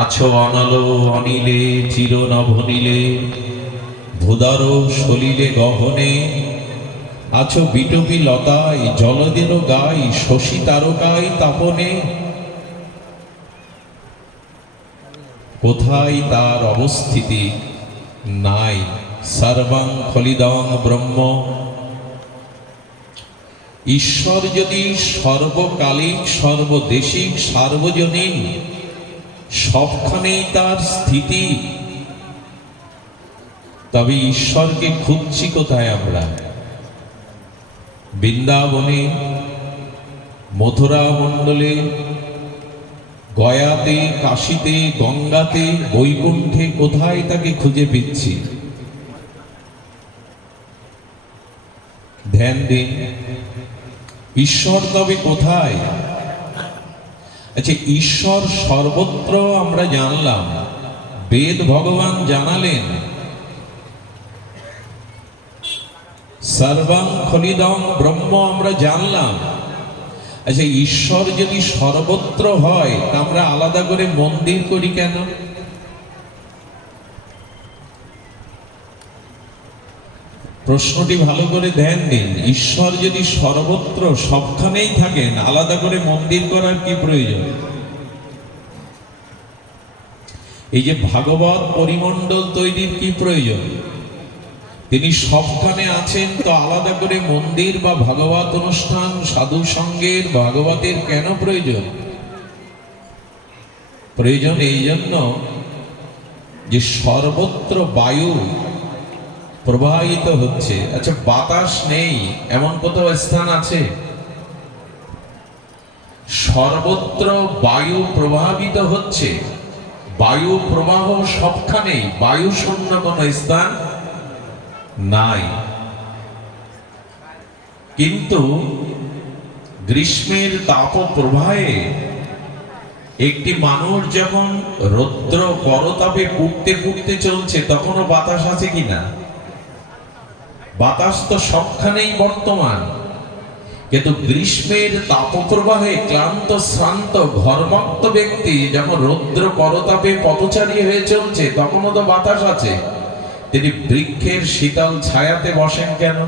আছো অনল অনিলে চির নভনীলে, ভূদার সলিলে গহনে। আছো বিটপি লতায় জলদের গাই, শশী তারকায় তাপনে। কোথায় তার অবস্থিতি নাই, সর্বং খলিদং ব্রহ্ম। ঈশ্বর যদি সর্বকালিক সর্বদেশিক সার্বজনীন, সবখানেই তার স্থিতি, তবে ঈশ্বরকে খুঁজছি কোথায় আমরা? বৃন্দাবনে, মথুরা মণ্ডলে, গয়াতে, কাশীতে, গঙ্গাতে, বৈকুণ্ঠে কোথায় তাকে খুঁজে পেয়েছি? ধ্যান দিন, ঈশ্বর তবে কোথায়? আচ্ছা, ঈশ্বর সর্বত্র আমরা জানলাম, বেদ ভগবান জানালেন সর্বং খলিদং ব্রহ্ম, আমরা জানলাম। আচ্ছা, ঈশ্বর যদি সর্বত্র হয়, তা আমরা আলাদা করে মন্দির করি কেন? প্রশ্নটি ভালো করে ধ্যান দিন। ঈশ্বর যদি সর্বত্র সবখানেই থাকেন, আলাদা করে মন্দির করার কি প্রয়োজন? এই যে ভাগবত পরিমণ্ডল তৈরির কি প্রয়োজন? তিনি সবখানে আছেন, তো আলাদা করে মন্দির বা ভাগবত অনুষ্ঠান, সাধু সঙ্গের, ভাগবতের কেন প্রয়োজন? প্রয়োজন এই জন্য যে সর্বত্র বায়ু প্রবাহিত হচ্ছে। আচ্ছা, বাতাস নেই এমন কোথাও স্থান আছে? সর্বত্র বায়ু প্রবাহিত হচ্ছে, বায়ু প্রবাহ সবখানেই, বায়ু শূন্য কোন স্থান নাই। কিন্তু গ্রীষ্মের তাপ প্রবাহে একটি মানুষ যখন রৌদ্র করতাপে পুড়তে পুড়তে চলছে, তখনও বাতাস আছে কিনা? বাতাস তো সবখানেই বর্তমান। কিন্তু গ্রীষ্মের তাপপ্রবাহে ক্লান্ত শ্রান্ত ঘর্মাক্ত ব্যক্তি যখন রৌদ্র করতাপে পথচারী হয়ে চলছে, তখনও তো বাতাস আছে। তিনি বৃক্ষের শীতল ছায়াতে বসেন কেন?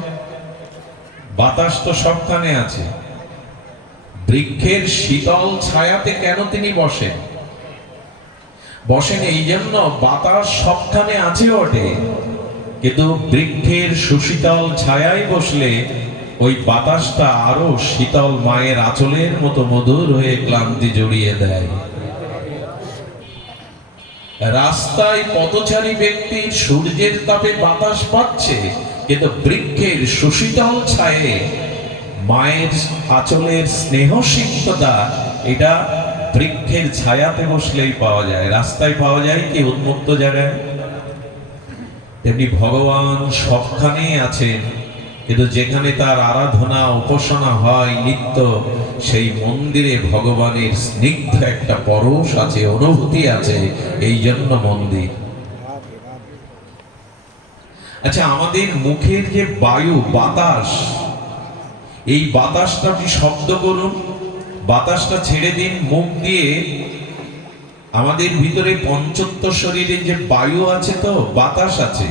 বাতাস তো সবখানে আছে। বৃক্ষের শীতল ছায়াতে কেন তিনি বসেন? বসেন এই জন্য, বাতাস সবখানে আছে বটে, কিন্তু বৃক্ষের সুশীতল ছায়ায় বসলে ওই বাতাসটা আরো শীতল মায়ের আঁচলের মতো মধুর হয়ে ক্লান্তি জড়িয়ে দেয়। রাস্তায় পথচারী ব্যক্তি সূর্যের তাপে বাতাস পাচ্ছে, কিন্তু বৃক্ষের সুশীতল ছায়ে মায়ের আঁচলের স্নেহ সিক্ততা, এটা বৃক্ষের ছায়াতে বসলেই পাওয়া যায়। রাস্তায় পাওয়া যায় কি উন্মুক্ত জায়গায়? তেমনি ভগবান সবখানেই আছেন, কিন্তু যেখানে তার আরাধনা উপাসনা হয় নিত্য, সেই মন্দিরে ভগবানের স্নিগ্ধ একটা পরশ আছে, অনুভূতি আছে, এই জন্য মন্দির। আচ্ছা, আমাদের মুখের যে বায়ু, বাতাস, এই বাতাসটা আপনি শব্দ করুন, বাতাসটা ছেড়ে দিন মুখ দিয়ে। আমাদের ভিতরে পঞ্চত্ব শরীরে যে বায়ু আছে, তো বাতাস আছে,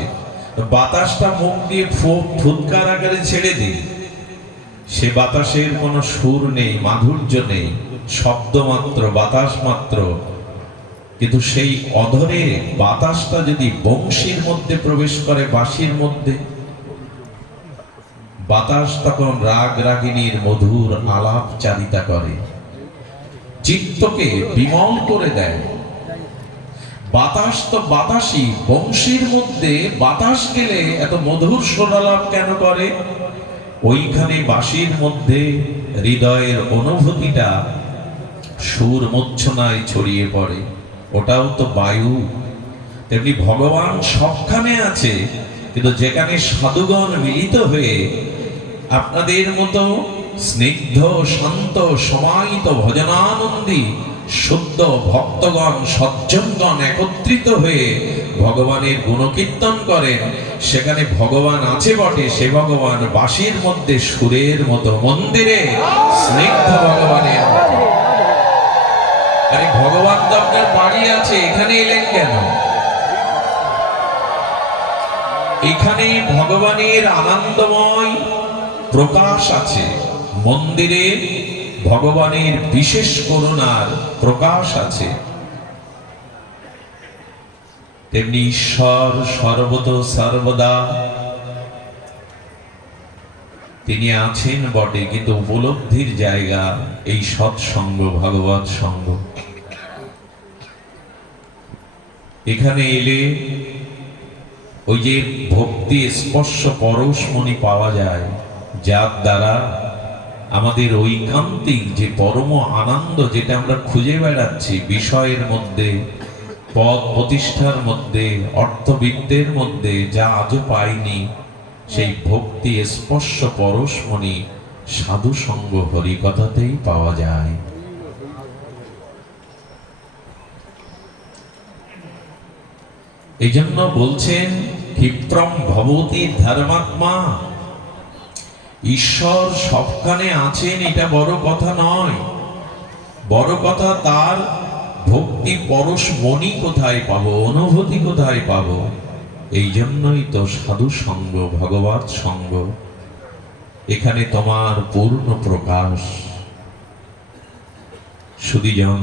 বাতাসটা মুখ দিয়ে ফুৎকার আকারে ছেড়ে দিন। সে বাতাসের কোনো সুর নেই, মাধুর্য নেই, শব্দ মাত্র, বাতাস মাত্র। কিন্তু সেই অধরে বাতাসটা যদি বংশীর মধ্যে প্রবেশ করে, বাঁশির মধ্যে, বাতাস তখন রাগ রাগিনীর মধুর আলাপ চারিতা করে, চিত্তকে বিমল করে দেয়। বাতাস তো বাতাসই, বংশীর মধ্যে বাতাস গেলে এত মধুর সুরালাপ কেন করে? ওইখানে বাঁশির মধ্যে হৃদয়ের অনুভূতিটা সুর মূর্ছনায় ছড়িয়ে পড়ে, ওটাও তো বায়ু। তেমনি ভগবান সবখানে আছে, কিন্তু যেখানে সাধুগণ মিলিত হয়ে আপনাদের মতো স্নিগ্ধ শান্ত সমাহিত ভজনানন্দী শুদ্ধ ভক্তগণ সজ্জনগণ একত্রিত হয়ে ভগবানের গুণকীর্তন করেন, সেখানে ভগবান আছে বটে, সে ভগবান বাঁশির মধ্যে সুরের মতো, মন্দিরে স্নিগ্ধ ভগবানের মতো। আরে ভগবান তো আপনার বাড়ি আছে, এখানে এলেন কেন? এখানে ভগবানের আনন্দময় প্রকাশ আছে, মন্দিরে ভগবানের বিশেষ করুণার প্রকাশ আছে। তেমনি ঈশ্বর সর্বত সর্বদা তিনি আছেন বটে, কিন্তু উপলব্ধির জায়গা এই সৎসঙ্গ, ভগবৎ সঙ্গ। এখানে এলে ওই যে ভক্তি স্পর্শ পরশমণি পাওয়া যায়, যার দ্বারা আমাদের ঐকান্তিক যে পরম আনন্দ, যেটা আমরা খুঁজে বেড়াচ্ছি বিষয়ের মধ্যে, পদ প্রতিষ্ঠার মধ্যে, অর্থবিত্তের মধ্যে, যা আজও পাইনি, সেই ভক্তি স্পর্শ পরশমণি সাধু সঙ্গ হরিকথাতেই পাওয়া যায়। এই জন্য বলছেন ক্ষিপ্রম ভবতি ধর্মাত্মা, ঈশ্বর সবখানে আছেন এটা বড় কথা নয়, বড় কথা তার ভক্তি পরশ মণি কোথায় পাবো, অনুভূতি কোথায় পাবো। এই জন্যই তো সাধু সঙ্গ, ভগবৎ সঙ্গ, এখানে তোমার পূর্ণ প্রকাশ। সুধীজন,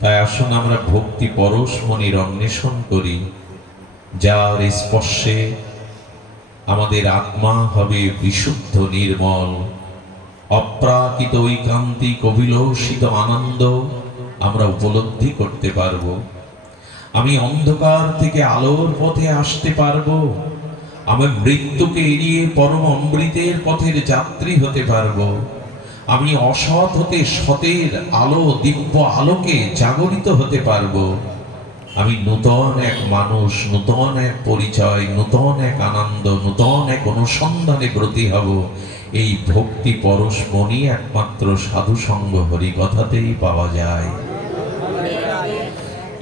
তাই আসুন আমরা ভক্তি পরশ মণির অন্বেষণ করি, যার স্পর্শে আমাদের আত্মা হবে বিশুদ্ধ নির্মল, অপ্রাকৃত ঐকান্তিক অভিলষিত আনন্দ আমরা উপলব্ধি করতে পারবো। আমি অন্ধকার থেকে আলোর পথে আসতে পারবো, আমি মৃত্যুকে এড়িয়ে পরম অমৃতের পথের যাত্রী হতে পারবো, আমি অসৎ হতে সতের আলো, দিব্য আলোকে জাগরিত হতে পারবো, আমি নূতন এক মানুষ, নূতন এক পরিচয়, নূতন এক আনন্দ, নূতন এক অনুসন্ধানে ব্রতী হব। এই ভক্তি পরশ মণি একমাত্র সাধু সঙ্গ হরিকথাতেই পাওয়া যায়।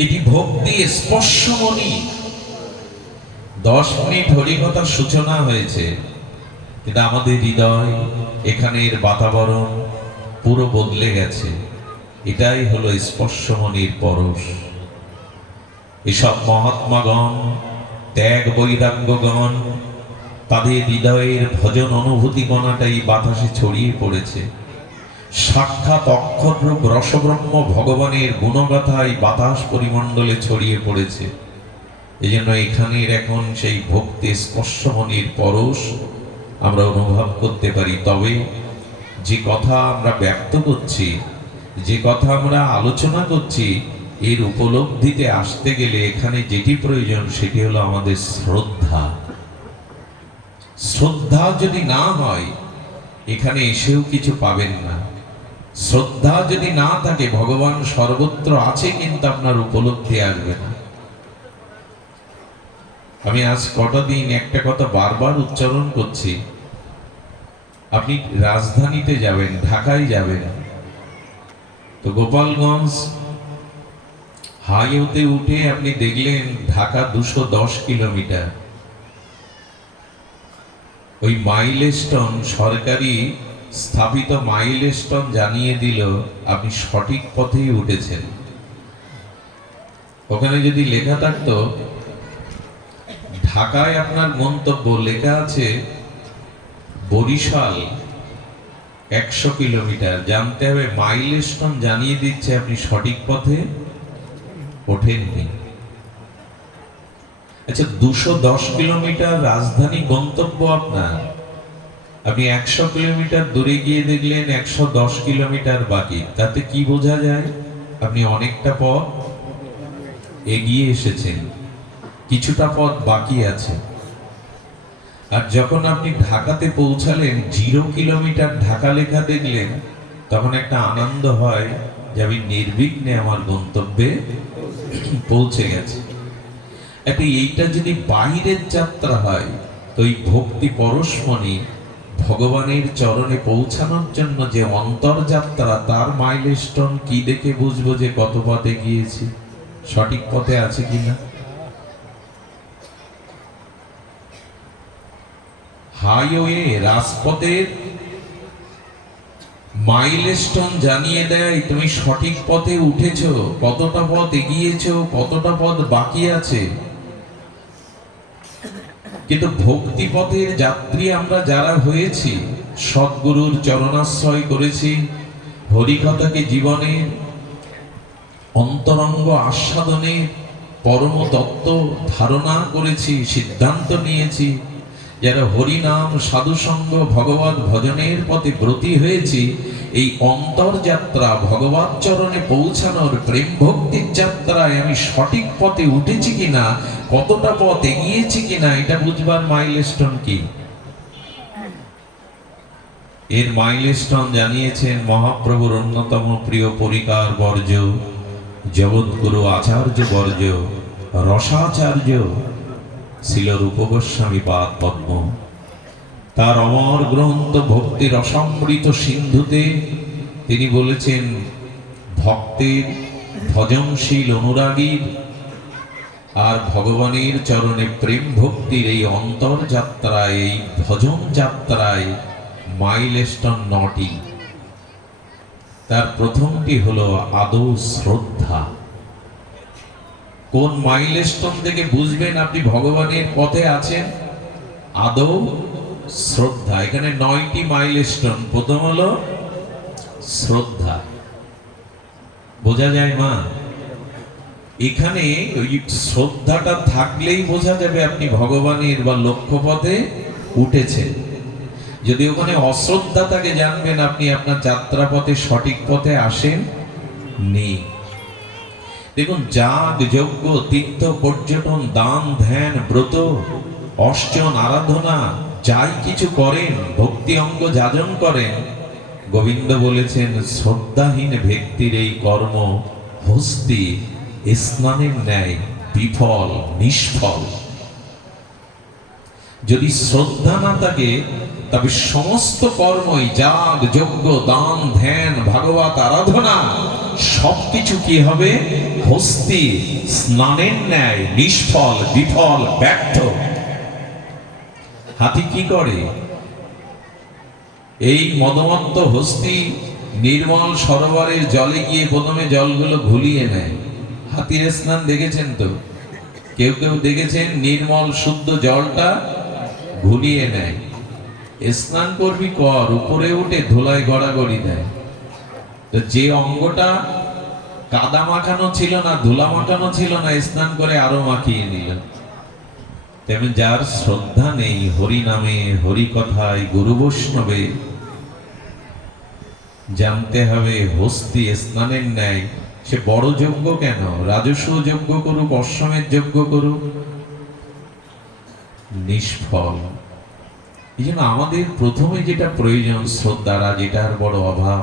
এটি ভক্তি স্পর্শমণি। 10 মিনিট হরিকথার সূচনা হয়েছে, কিন্তু আমাদের হৃদয়, এখানের বাতাবরণ পুরো বদলে গেছে। এটাই হলো স্পর্শমণির পরশ। এসব মহাত্মাগণ, ত্যাগ বৈরাগ্যগণ, তাদের হৃদয়ের ভজন অনুভূতি কণাটাই বাতাসে ছড়িয়ে পড়েছে। সাক্ষাৎ অক্ষররূপ রসব্রহ্ম ভগবানের গুণগাথায় বাতাস পরিমণ্ডলে ছড়িয়ে পড়েছে। এই জন্য এখানের এখন সেই ভক্তি স্পর্শমণির পরশ আমরা অনুভব করতে পারি। তবে যে কথা আমরা ব্যক্ত করছি, যে কথা আমরা আলোচনা করছি, এর উপলব্ধিতে আসতে গেলে এখানে যেটি প্রয়োজন সেটি হলো আমাদের শ্রদ্ধা। শ্রদ্ধা যদি না হয় এখানে এসেও কিছু পাবেন না। শ্রদ্ধা যদি না থাকে, ভগবান সর্বত্র আছে কিন্তু আপনার উপলব্ধি আসবে না। আমি আজ কটা দিন একটা কথা বারবার উচ্চারণ করছি, আপনি রাজধানীতে যাবেন, ঢাকায় যাবেন, তো গোপালগঞ্জ হাইওয়েতে উঠে আপনি দেখলেন ঢাকা 210 কিলোমিটার। ওই মাইলস্টোন, সরকারি স্থাপিত মাইলস্টোন জানিয়ে দিল আপনি সঠিক পথেই উঠেছেন। ওখানে যদি লেখা থাকতো ঢাকায় আপনার গন্তব্য, লেখা আছে বরিশাল 100 কিলোমিটার, জানতে হবে মাইলস্টোন জানিয়ে দিচ্ছে আপনি সঠিক পথে ওঠেননি। আচ্ছা, 210 কিলোমিটার রাজধানী গন্তব্য আপনার, আপনি 100 কিলোমিটার দূরে গিয়ে দেখলেন 110 কিলোমিটার বাকি, তাতে কি বোঝা যায়? আপনি অনেকটা পথ এগিয়ে এসেছেন, কিছুটা পথ বাকি আছে। আর যখন আপনি ঢাকাতে পৌঁছালেন, 0 কিলোমিটার ঢাকা লেখা দেখলেন, তখন একটা আনন্দ হয় যে আমি নির্বিঘ্নে আমার গন্তব্যে পৌঁছে গেছে। এইটা যদি বাইরের যাত্রা হয়, তো এই ভক্তি পরশমণি ভগবানের চরণে পৌঁছানোর জন্য যে অন্তর্যাত্রা, তার মাইলস্টোন কি দেখে বুঝবো যে কত পথে গিয়েছি, সঠিক পথে আছে কিনা? হাইওয়ে, রাজপথের মাইলস্টোন জানিয়ে দেয় তুমি সঠিক পথে উঠেছো, কতটা পথ এগিয়েছো, কতটা পথ বাকি আছে। কিন্তু ভক্তি পথের যাত্রী আমরা যারা হয়েছি, সদ্গুরুর চরণাশ্রয় করেছি, হরিকথাকে জীবনের অন্তরঙ্গ আস্বাদনের পরম তত্ত্ব ধারণা করেছি, সিদ্ধান্ত নিয়েছি, যারা হরিনাম সাধুসঙ্গ ভগবত ভজনের পথে ব্রতী হয়েছি, এই অন্তর্যাত্রা ভগবত চরণে পৌঁছানোর প্রেম ভক্তির যাত্রায় আমি সঠিক পথে উঠেছি কিনা, কতটা পথ এগিয়েছি কিনা, এটা বুঝবার মাইলস্টোন কি। এর মাইলস্টোন জানিয়েছেন মহাপ্রভুর অন্যতম প্রিয় পরিকার বর্জ্য, জগৎগুরু আচার্য বর্জ্য, রসাচার্য ছিল রূপ গোস্বামী পাদ পদ্ম। তার অমর গ্রন্থ ভক্তি রসামৃত সিন্ধুতে তিনি বলেছেন, ভক্তের ভজনশীল অনুরাগীর আর ভগবানের চরণে প্রেম ভক্তির এই অন্তর্যাত্রায়, এই ভজন যাত্রায় মাইলস্টোন 9টি। তার প্রথমটি হলো আদৌ শ্রদ্ধা। কোন মাইলস্টোন থেকে বুঝবেন আপনি ভগবানের পথে আছেন? আদৌ শ্রদ্ধা। এখানে 9টি মাইলস্টোন। প্রথম হলো শ্রদ্ধা। বোঝা যায় মা? এখানে ওই শ্রদ্ধাটা থাকলেই বোঝা যাবে আপনি ভগবানের বা লক্ষ্যপথে উঠেছেন। যদি ওখানে অশ্রদ্ধা থাকে, জানবেন আপনি আপনার যাত্রাপথে সঠিক পথে আসেন নি। দেখুন, যাগ যজ্ঞ তীর্থ পর্যটন দান ধ্যান ব্রত অর্চন আরাধনা যাই কিছু করেন, ভক্তি অঙ্গ যাজন করেন, গোবিন্দ বলেছেন শ্রদ্ধাহীন ব্যক্তির এই কর্ম হস্তি স্নানের ন্যায় বিফল নিষ্ফল। যদি শ্রদ্ধা না থাকে তবে সমস্ত কর্মই যাগ যজ্ঞ দান ধ্যান ভাগবত আরাধনা সবকিছু কি হবে? হস্তি স্নানের ন্যায় নিষ্ফল বিফল ব্যর্থ। হাতি কি করে? এই মদমত্ত হস্তি নির্মল সরোবরের জলে গিয়ে প্রথমে জলগুলো ঘুলিয়ে নেয়। হাতির স্নান দেখেছেন তো? কেউ কেউ দেখেছেন নির্মল শুদ্ধ জলটা ঘুলিয়ে নেয়। স্নান করবি কর, উপরে উঠে ধুলায় গড়াগড়ি দেয়। তো যে অঙ্গটা কাদা মাখানো ছিল না, ধুলা মাখানো ছিল না, স্নান করে আরো মাখিয়ে নিল। তেমন যার শ্রদ্ধা নেই হরি নামে, হরি কথায়, গুরু বৈষ্ণবে, জানতে হবে হস্তি স্নানের ন্যায়। সে বড় যজ্ঞ কেন, রাজস্ব যজ্ঞ করুক, অশ্বমেধ যজ্ঞ করুক, নিষ্ফল। এই জন্য আমাদের প্রথমে যেটা প্রয়োজন শ্রদ্ধারা, যেটার বড় অভাব,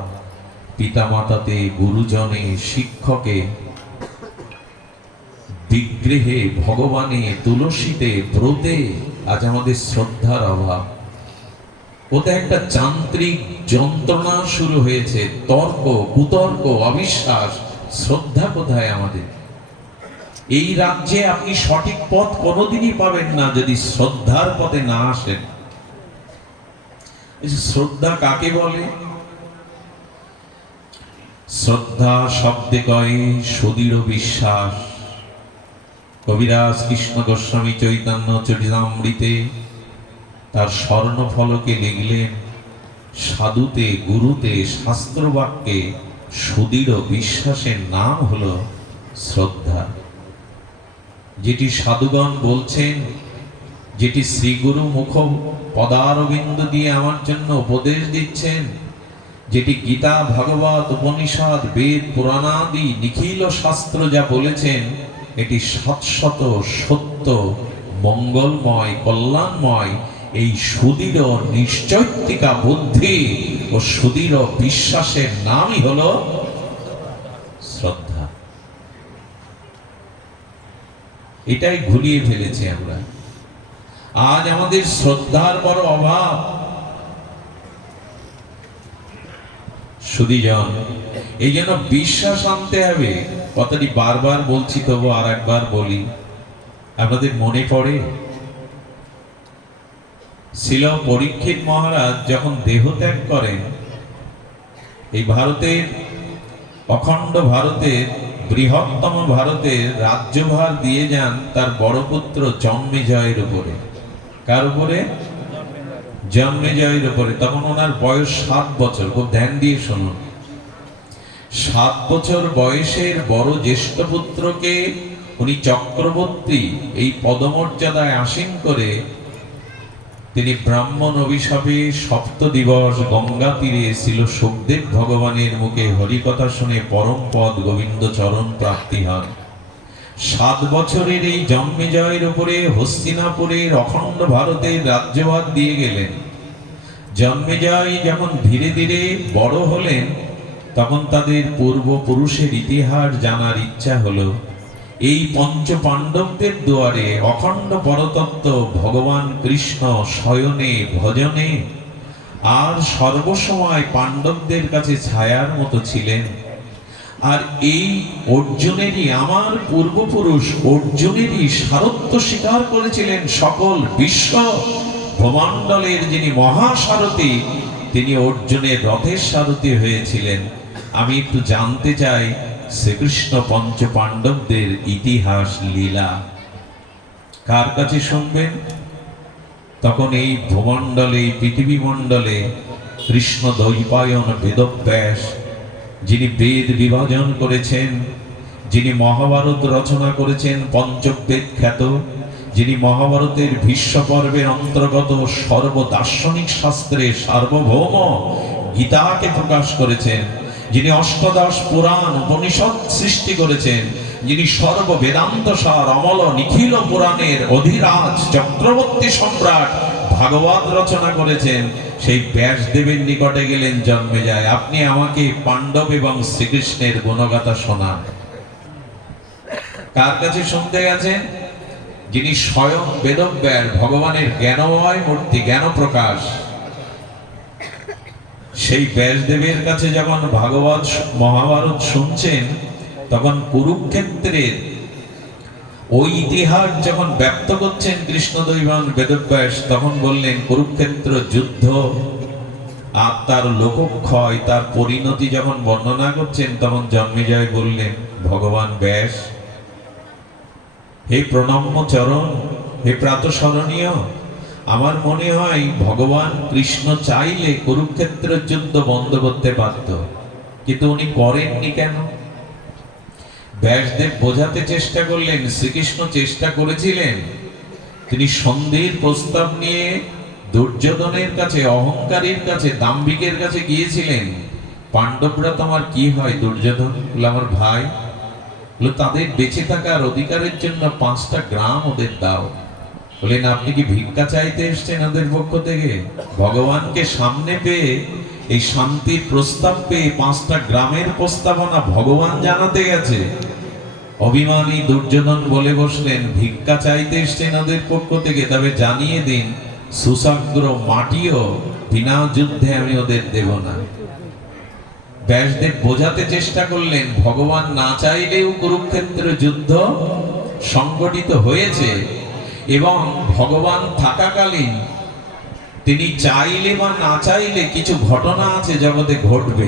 পিতামাতাতে, গুরুজনে, শিক্ষকে, বিগ্রহে, ভগবানে, তুলসীতে, ব্রতে আজ আমাদের শ্রদ্ধার অভাব। কোথায় একটা যান্ত্রিক যন্ত্রণা শুরু হয়েছে, তর্ক কুতর্ক অবিশ্বাস। শ্রদ্ধা কোথায় আমাদের? এই রাজ্যে আপনি সঠিক পথ কোনোদিনই পাবেন না যদি শ্রদ্ধার পথে না আসেন। শ্রদ্ধা কাকে বলে? শ্রদ্ধা শব্দে কয় সুদৃঢ় বিশ্বাস। কবিরাজ কৃষ্ণ গোস্বামী চৈতন্য চরিতামৃতে তার স্বর্ণফলকে লিখলেন, সাধুতে গুরুতে শাস্ত্রবাক্যে সুদৃঢ় বিশ্বাসের নাম হলো শ্রদ্ধা। যেটি সাধুগণ বলছেন, যেটি শ্রীগুরু মুখ পদারবিন্দ দিয়ে আমার জন্য উপদেশ দিচ্ছেন, যেটি গীতা ভাগবত উপনিষদ বেদ পুরাণাদি নিখিল শাস্ত্র যা বলেছেন, এটি শাশ্বত সত্য মঙ্গলময় কল্যাণময়। এই সুদৃঢ় নিশ্চয়িকা বুদ্ধি ও সুদৃঢ় বিশ্বাসের নামই হলো শ্রদ্ধা। এটাই ভুলিয়ে ফেলেছি আমরা। আজ আমাদের শ্রদ্ধার বড় অভাব। সুধীজন, এই জন্য বিশ্বাস আনতে হবে। কথাটি বারবার বলছি, তবু আর একবার বলি, আপনাদের মনে পড়ে ছিল পরীক্ষিত মহারাজ যখন দেহ ত্যাগ করেন, এই ভারতের, অখণ্ড ভারতের, বৃহত্তম ভারতের রাজ্যভার দিয়ে যান তার বড় পুত্র জন্মেজয়ের উপরে। কার উপরে? জন্মেজয়ের উপরে। তখন ওনার বয়স 7 বছর। খুব ধ্যান দিয়ে শুনুন। 7 বছর বয়সের বড় জ্যেষ্ঠ পুত্রকে উনি চক্রবর্তী এই পদমর্যাদায় আসীন করে তিনি ব্রাহ্মণ অভিশাপে 7 দিবস গঙ্গা তীরে ছিল সুখদেব ভগবানের মুখে হরিকথা শুনে পরম পদ গোবিন্দ চরণ প্রাপ্তি হন। 7 বছরের এই জন্মেজয়ের উপরে হস্তিনাপুরের অখণ্ড ভারতের রাজ্যভার দিয়ে গেলেন। জন্মেজয় যখন ধীরে ধীরে বড় হলেন তখন তাদের পূর্বপুরুষের ইতিহাস জানার ইচ্ছা হলো। এই পঞ্চ পাণ্ডবদের দুয়ারে অখণ্ড পরতত্ত্ব ভগবান কৃষ্ণ শয়নে ভজনে আর সর্বসময় পাণ্ডবদের কাছে ছায়ার মতো ছিলেন। আর এই অর্জুনেরই, আমার পূর্বপুরুষ অর্জুনেরই সারথ্য স্বীকার করেছিলেন সকল বিশ্ব ব্রহ্মাণ্ডলের যিনি মহাসারথী, তিনি অর্জুনের রথের সারথী হয়েছিলেন। আমি একটু জানতে চাই শ্রীকৃষ্ণ পঞ্চ পাণ্ডবদের ইতিহাস লীলা কার কাছে শুনবেন? তখন এই ভূমণ্ডলে, এই পৃথিবী মণ্ডলে কৃষ্ণ দ্বৈপায়ন বেদব্যাস, যিনি বেদ বিভাজন করেছেন, যিনি মহাভারত রচনা করেছেন, পঞ্চবেদ খ্যাত, যিনি মহাভারতের ভীষ্ম পর্বের অন্তর্গত সর্বদার্শনিক শাস্ত্রে সার্বভৌম গীতাকে প্রকাশ করেছেন, যিনি অষ্টাদশ পুরাণ উপনিষদ সৃষ্টি করেছেন, যিনি সর্ব বেদান্ত সার অমল নিখিল পুরাণের অধিরাজ চক্রবর্তী সম্রাট ভাগবত রচনা করেছেন, সেই ব্যাসদেবের নিকটে গেলেন জন্মেজয়। আপনি আমাকে পাণ্ডব এবং শ্রীকৃষ্ণের গুণগাথা শোনান। কার কাছে শুনতে গেছেন? যিনি স্বয়ং বেদব্যাস, ভগবানের জ্ঞানময় মূর্তি, জ্ঞান প্রকাশ। সেই ব্যাসদেবের কাছে যখন ভাগবত মহাভারত শুনছেন তখন কুরুক্ষেত্রের ওই ইতিহাস যখন ব্যক্ত করছেন কৃষ্ণদৈবায়ন বেদব্যাস, তখন বললেন কুরুক্ষেত্র যুদ্ধ আর তার লোকক্ষয়, তার পরিণতি যখন বর্ণনা করছেন তখন জন্মেজয় বললেন, ভগবান ব্যাস, হে প্রণম্য চরণ, হে প্রাতঃস্মরণীয়, আমার মনে হয় ভগবান কৃষ্ণ চাইলে কুরুক্ষেত্রের যুদ্ধ বন্ধ করতে পারত, কিন্তু উনি করেননি কেন? ব্যাসদেব বোঝাতে চেষ্টা করলেন, শ্রীকৃষ্ণ চেষ্টা করেছিলেন, তিনি সন্ধির প্রস্তাব নিয়ে দুর্যোধনের কাছে, অহংকারীর কাছে, দাম্ভিকের কাছে গিয়েছিলেন। পাণ্ডবরা তোমার কি হয় দুর্যোধন? বলে আমার ভাই। বলে তাদের বেঁচে থাকার অধিকারের জন্য 5টা গ্রাম ওদের দাও। বলেন আপনি কি ভিক্ষা চাইতে এসছেন ওদের পক্ষ থেকে? ভগবানকে সামনে পেয়ে, এই শান্তির প্রস্তাব পেয়ে 5টা গ্রামের প্রস্তাবনা ভগবান জানাতে গেছে। অভিমানী দুর্যোধন বলে বসলেন, ভিক্ষা চাইতে এসছেন ওদের পক্ষ থেকে, তবে জানিয়ে দিন সুসাগ্র মাটিও বিনা যুদ্ধে আমি ওদের দেব না। ব্যাসদেব বোঝাতে চেষ্টা করলেন, ভগবান না চাইলেও কুরুক্ষেত্র যুদ্ধ সংগঠিত হয়েছে এবং ভগবান থাকাকালীন তিনি চাইলে বা না চাইলে কিছু ঘটনা আছে জগতে ঘটবে।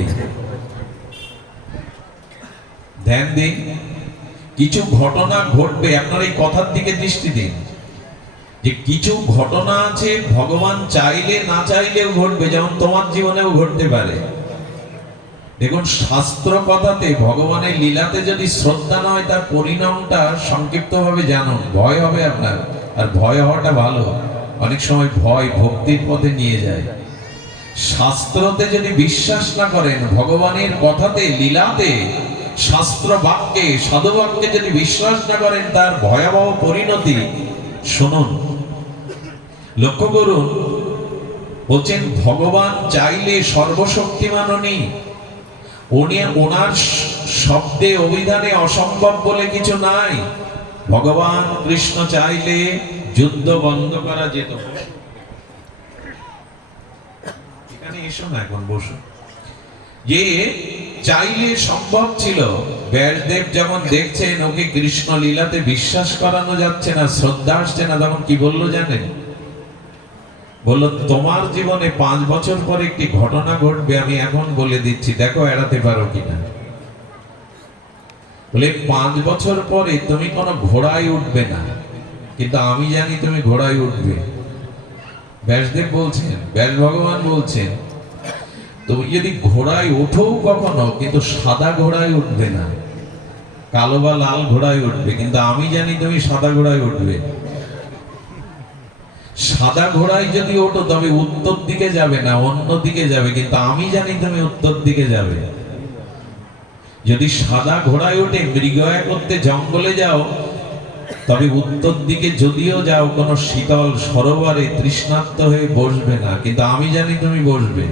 ধ্যান দিন, কিছু ঘটনা ঘটবে। আপনার এই কথার দিকে দৃষ্টি দিন যে কিছু ঘটনা আছে ভগবান চাইলে না চাইলেও ঘটবে, যেমন তোমার জীবনেও ঘটতে পারে। দেখুন, শাস্ত্র কথাতে, ভগবানের লীলাতে যদি শ্রদ্ধা না হয় তার পরিণামটা সংক্ষিপ্তভাবে জানুন। ভয় হবে আপনার, আর ভয় হওয়াটা ভালো। অনেক সময় ভয় ভক্তির পথে নিয়ে যায়। শাস্ত্রতে যদি বিশ্বাস না করেন, ভগবানের কথাতে, লীলাতে, শাস্ত্র বাক্যে, সাধু বাক্যে যদি বিশ্বাস না করেন, তার ভয়াবহ পরিণতি শুনুন। লক্ষ্য করুন, বলছেন ভগবান চাইলে সর্বশক্তিমান উনি, ওনার শব্দে অভিধানে অসম্ভব বলে কিছু নাই। ভগবান কৃষ্ণ চাইলে যুদ্ধ বন্ধ করা যেত। এখানে এসো না, এখন বসো। যে চাইলে সম্ভব ছিল। ব্যাসদেব যখন দেখছেন ওকে কৃষ্ণ লীলাতে বিশ্বাস করানো যাচ্ছে না, শ্রদ্ধা আসছে না, তখন কি বললো জানেন? বলল তোমার জীবনে 5 বছর পরে একটি ঘটনা ঘটবে, আমি এখন বলে দিচ্ছি, দেখো এড়াতে পারো কিনা। বলে 5 বছর পরে তুমি কোনো ঘোড়ায় উঠবে না, কিন্তু আমি জানি তুমি ঘোড়ায় উঠবে। ব্যাসদেব বলছেন, ব্যাস ভগবান বলছেন, তুমি যদি ঘোড়ায় ওঠো কখনো, কিন্তু সাদা ঘোড়ায় উঠবে না, কালো বা লাল ঘোড়ায় উঠবে, কিন্তু আমি জানি তুমি সাদা ঘোড়ায় উঠবে। সাদা ঘোড়ায় যদি ওঠো তবে উত্তর দিকে যাবে না, অন্য দিকে যাবে, কিন্তু আমি জানি তুমি উত্তর দিকে যাবে। যদি সাদা ঘোড়ায় উঠে মৃগয়া করতে জঙ্গলে যাও, তবে উত্তর দিকে যদিও যাও, কোনো শীতল সরোবরে তৃষ্ণার্ত হয়ে বসবে না, কিন্তু আমি জানি তুমি বসবে।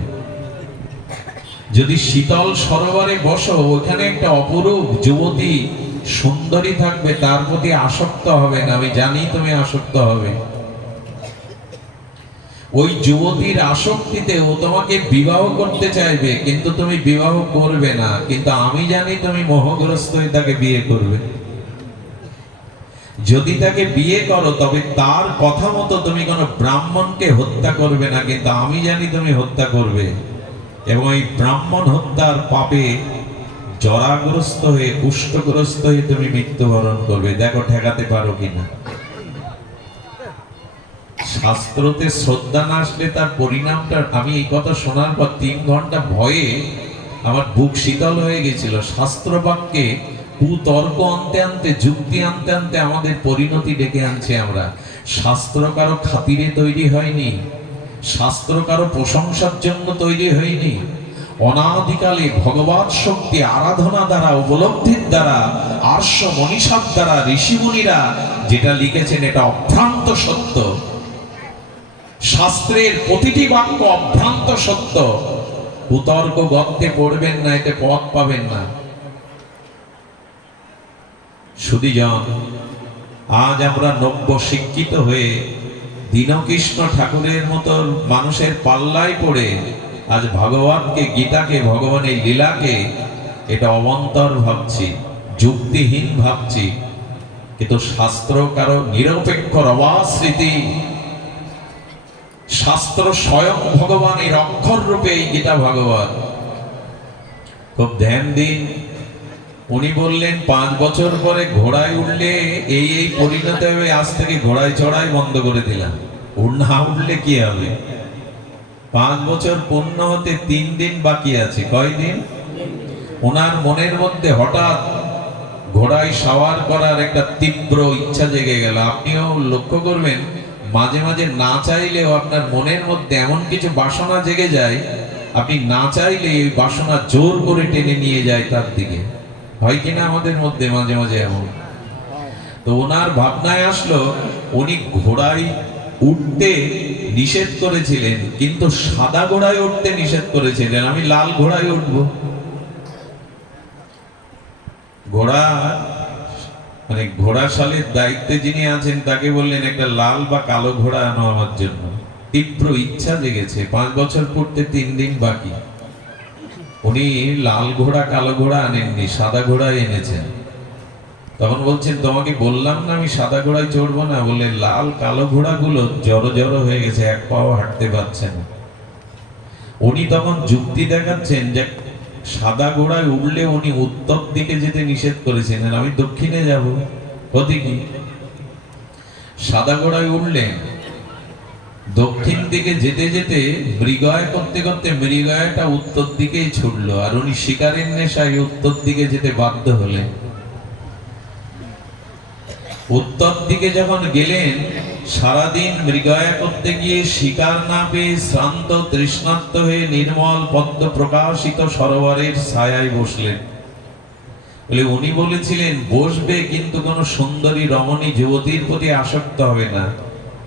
যদি শীতল সরোবরে বসো, ওখানে একটা অপরূপ যুবতী সুন্দরী থাকবে, তার প্রতি আসক্ত হবে না, আমি জানি তুমি আসক্ত হবে। ওই যুবতীর আসক্তিতে ও তোমাকে বিবাহ করতে চাইবে, কিন্তু তুমি বিবাহ করবে না, কিন্তু আমি জানি তুমি মোহগ্রস্ত হয়ে তাকে বিয়ে করবে। যদি তাকে বিয়ে করো, তবে তার কথা মতো তুমি কোনো ব্রাহ্মণকে হত্যা করবে না, কিন্তু আমি জানি তুমি হত্যা করবে, এবং এই ব্রাহ্মণ হত্যার পাপে জরাগ্রস্ত হয়ে, কুষ্ঠগ্রস্ত হয়ে তুমি মৃত্যুবরণ করবে। দেখো ঠেকাতে পারো কিনা। শাস্ত্রতে শ্রদ্ধা না আসলে তার পরিণামটা, আমি এই কথা শোনার পর 3 ঘন্টা ভয়ে আমার বুক শীতল হয়ে গেছিল। শাস্ত্র বাক্যে কুতর্ক আনতে আনতে, যুক্তি আনতে আনতে আমাদের পরিণতি ডেকে আনছে। আমরা শাস্ত্র কারো খাতিরে তৈরি হয়নি, শাস্ত্র কারো প্রশংসার জন্য তৈরি হয়নি। অনাদিকালে ভগবৎ শক্তি আরাধনা দ্বারা, উপলব্ধির দ্বারা, আর্ষ মনীষার দ্বারা ঋষিমুনিরা যেটা লিখেছেন, এটা অভ্রান্ত সত্য। শাস্ত্রের প্রতিটি বাক্য অভ্রান্ত সত্য। কুতর্ক গর্তে পড়বেন না, এতে পথ পাবেন না। সুধীজন, আজ আমরা নব্য শিক্ষিত হয়ে দীনকৃষ্ণ ঠাকুরের মতো মানুষের পাল্লায় পড়ে আজ ভগবানকে, গীতাকে, ভগবানের লীলাকে এটা অবন্তর ভাবছি, যুক্তিহীন ভাবছি। কিন্তু শাস্ত্র কারো নিরপেক্ষ রবাস্মৃতি। শাস্ত্র স্বয়ং ভগবানের অক্ষর রূপে এই গীতা ভগবান। খুব ধ্যান দিন। উনি বললেন 5 বছর পরে ঘোড়ায় উঠলে এই এই পরিণতি হবে, আজ থেকে ঘোড়ায় চড়াই বন্ধ করে দিলাম। না উঠলে কি হবে? 5 বছর পূর্ণ হতে 3 দিন বাকি আছে। কয়দিন? ওনার মনের মধ্যে হঠাৎ ঘোড়ায় সওয়ার করার একটা তীব্র ইচ্ছা জেগে গেল। আপনিও লক্ষ্য করবেন, মাঝে মাঝে না চাইলেও আপনার মনের মধ্যে এমন কিছু বাসনা জেগে যায়, আপনি না চাইলে এই বাসনা জোর করে টেনে নিয়ে যায় তার দিকে। হয় কিনা আমাদের মধ্যে মাঝে মাঝে এমন? তো ওনার ভাবনায় আসলো, উনি ঘোড়ায় উঠতে নিষেধ করেছিলেন, কিন্তু সাদা ঘোড়ায় উঠতে নিষেধ করেছিলেন। আমি লাল ঘোড়ায় উঠবো। ঘোড়া মানে ঘোড়াশালের দায়িত্বে যিনি আছেন, তাকে বললেন একটা লাল বা কালো ঘোড়া আনো আমার জন্য। তীব্র ইচ্ছা জেগেছে, 5 বছর পড়তে 3 দিন বাকি। উনি লাল ঘোড়া কালো ঘোড়া আনেননি, সাদা ঘোড়াই এনেছেন। তখন বলছেন, তোমাকে বললাম না আমি সাদা ঘোড়ায় চড়বো না? বলে লাল কালো ঘোড়াগুলো জড়ো জড়ো হয়ে গেছে, এক পাও হাঁটতে পারছে না। উনি তখন যুক্তি দেখাচ্ছেন যে সাদা ঘোড়ায় উঠলে উনি উত্তর দিকে যেতে নিষেধ করেছেন, আর আমি দক্ষিণে যাব। ওদিকে কি? সাদা ঘোড়ায় উঠলেন, দক্ষিণ দিকে যেতে যেতে মৃগয়া করতে করতে মৃগয়াটা উত্তর দিকেই ছুটলো, আর উনি শিকারের নেশায় উত্তর দিকে যেতে বাধ্য হলেন। উত্তর দিকে যখন গেলেন, সারাদিন মৃগয়া করতে গিয়ে শিকার না পেয়ে শ্রান্ত তৃষ্ণার্ত হয়ে নির্মল পদ্ম প্রকাশিত সরোবরের ছায়ায় বসলেন। বলে উনি বলেছিলেন বসবে, কিন্তু কোন সুন্দরী রমণী যুবতীর প্রতি আসক্ত হবে না।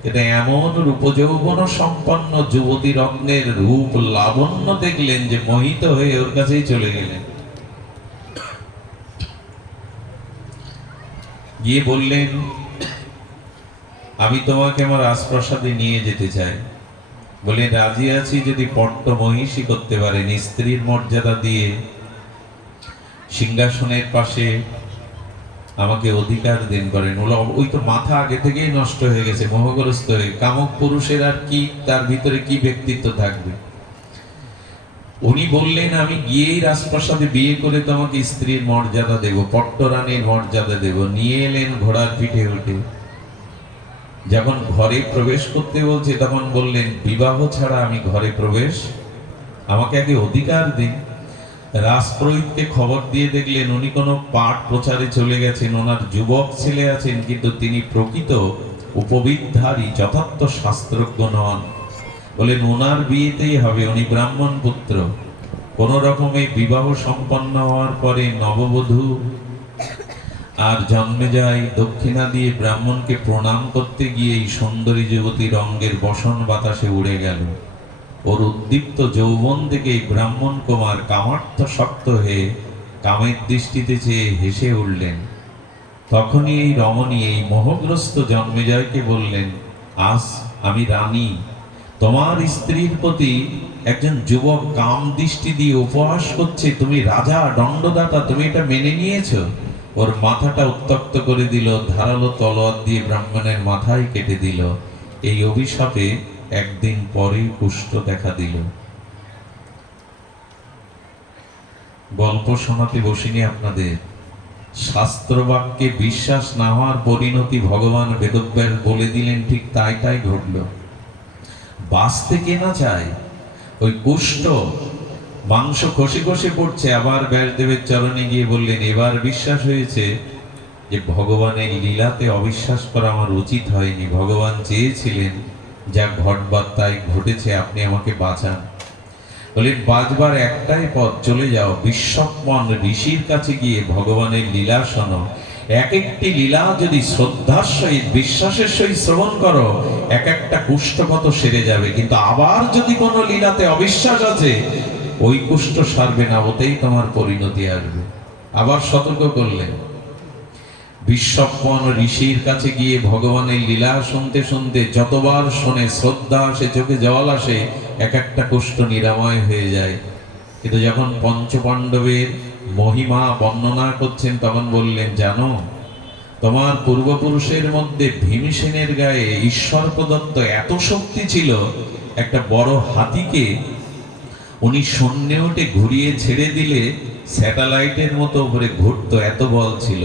এটা এমন রূপযৌবন সম্পন্ন যুবতী রত্নের রূপ লাবণ্য দেখলেন যে মোহিত হয়ে ওর কাছেই চলে গেলেন। গিয়ে বললেন, আমি তোমাকে আমার রাজপ্রাসাদে নিয়ে যেতে চাই। বলে রাজি আছি যদি পট্ট মহিষী করতে পারেন, স্ত্রীর মর্যাদা দিয়ে সিংহাসনের পাশে আমাকে অধিকার দিন করেন। ওই তো মাথা আগে থেকেই নষ্ট হয়ে গেছে, মোহগ্রস্ত হয়ে। কামক পুরুষের আর কি, তার ভিতরে কি ব্যক্তিত্ব থাকবে? উনি বললেন, আমি গিয়েই রাজপ্রাসাদে বিয়ে করে তোমাকে স্ত্রীর মর্যাদা দেব, পট্টরানীর মর্যাদা দেব। নিয়ে এলেন ঘোড়ার পিঠে উঠে। যখন ঘরে প্রবেশ করতে বলছে, তখন বললেন, বিবাহ ছাড়া আমি ঘরে প্রবেশ, আমাকে আগে অধিকার দিন। রাজপুরোহিতকে খবর দিয়ে দেখলেন উনি কোনো পাঠ প্রচারে চলে গেছেন, ওনার যুবক ছেলে আছেন, কিন্তু তিনি প্রকৃত উপবিদধারী যথার্থ শাস্ত্রজ্ঞ নন। বলেন ওনার বিয়েতেই হবে, উনি ব্রাহ্মণ পুত্র। কোন রকমে বিবাহ সম্পন্ন হওয়ার পরে নববধূ আর জন্মেজয় দক্ষিণা দিয়ে ব্রাহ্মণকে প্রণাম করতে গিয়েই সুন্দরী যুবতীর অঙ্গের বসন বাতাসে উড়ে গেল। ওর উদ্দীপ্ত যৌবন থেকে ব্রাহ্মণ কুমার কামার্থ শক্ত হয়ে কামের দৃষ্টিতে চেয়ে হেসে উঠলেন। তখনই এই রমণী এই মোহগ্রস্ত জন্মেজয়কে বললেন, আজ আমি রানী, তোমার স্ত্রীর প্রতি একজন যুবক কাম দৃষ্টি দিয়ে উপহাস করছে, তুমি রাজা দণ্ডদাতা, তুমি এটা মেনে নিয়েছো? ওর মাথাটা উত্তপ্ত করে দিল, ধারালো তলোয়ার দিয়ে ব্রাহ্মণের মাথায় কেটে দিল। এই অভিশাপে একদিন পরেই কুষ্ঠ দেখা দিল। গল্প শোনাতে বসিনি আপনাদের, শাস্ত্রবাক্যে বিশ্বাস না হওয়ার পরিণতি ভগবান বেদব্যাস বলে দিলেন, ঠিক তাই তাই ঘটল। বাঁচতে কে না চায়? ওই কুষ্ঠ মাংস খসে খসে পড়ছে, আবার ব্যাসদেবের চরণে গিয়ে বললেন, এবার বিশ্বাস হয়েছে যে ভগবানের লীলাতে অবিশ্বাস করা আমার উচিত হয়নি। ভগবান চেয়েছিলেন যা ঘটবার তাই ঘটেছে, আপনি আমাকে বাঁচান। বলেন, বাঁচবার একটাই পথ, চলে যাও বিশ্বপন ঋষির কাছে গিয়ে ভগবানের লীলা শোনো। এক একটি লীলা যদি শ্রদ্ধার সহিত বিশ্বাসের সহিত শ্রবণ করো, এক একটা কুষ্ঠপথ সেরে যাবে। কিন্তু আবার যদি কোনো লীলাতে অবিশ্বাস আছে, ওই কুষ্ঠ সারবে না, ওতেই তোমার পরিণতি আসবে। আবার সতর্ক করলেন। বিশ্বপন ঋষির কাছে গিয়ে ভগবানের লীলা শুনতে শুনতে যতবার শোনে, শ্রদ্ধা আসে, চোখে জল আসে, এক একটা কুষ্ঠ নিরাময় হয়ে যায়। কিন্তু যখন পঞ্চপাণ্ডবের মহিমা বর্ণনা করছেন, তখন বললেন, জানো তোমার পূর্বপুরুষের মধ্যে ভীমসেনের গায়ে ঈশ্বর প্রদত্ত এত শক্তি ছিল, একটা বড় হাতিকে উনি শূন্যে উঠে ঘুরিয়ে ছেড়ে দিলে স্যাটেলাইটের মতো উপরে ঘুরতো, এত বল ছিল।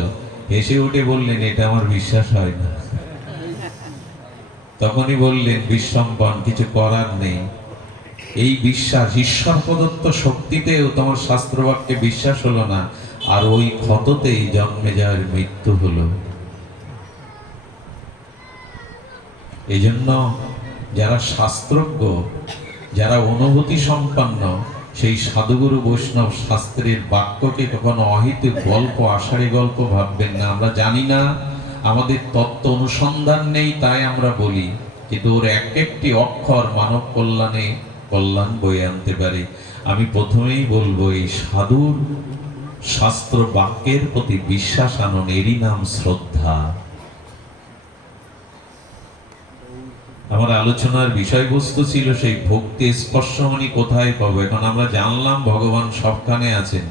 হেসে উঠে বললেন, এটা আমার বিশ্বাস হয় না। তখনই বললেন, বিশ্বম্পন, কিছু করার নেই। এই বিশ্বাস ঈশ্বর প্রদত্ত শক্তিতেও তোমার শাস্ত্রবাক্যে বিশ্বাস হলো না, আর ওই ক্ষততেই জন্মেজয়ের মৃত্যু হলো। এই জন্য যারা শাস্ত্রজ্ঞ, যারা অনুভূতি সম্পন্ন, সেই সাধুগুরু বৈষ্ণব শাস্ত্রের বাক্যকে কখনো অহিতুক গল্প, আষাঢ়ি গল্প ভাববেন না। আমরা জানি না, আমাদের তত্ত্ব অনুসন্ধান নেই, তাই আমরা বলি, কিন্তু ওর এক একটি অক্ষর মানব কল্যাণে কল্যাণ বয়ে আনতে পারে। আমি প্রথমেই বলবো, এই সাধুর শাস্ত্র বাক্যের প্রতি বিশ্বাস আনুন, এরই নাম শ্রদ্ধা। আমার আলোচনার বিষয়বস্তু ছিল সেই ভক্তি স্পর্শমণি কোথায় পাবো। এখন আমরা জানলাম ভগবান সবখানে আছেন।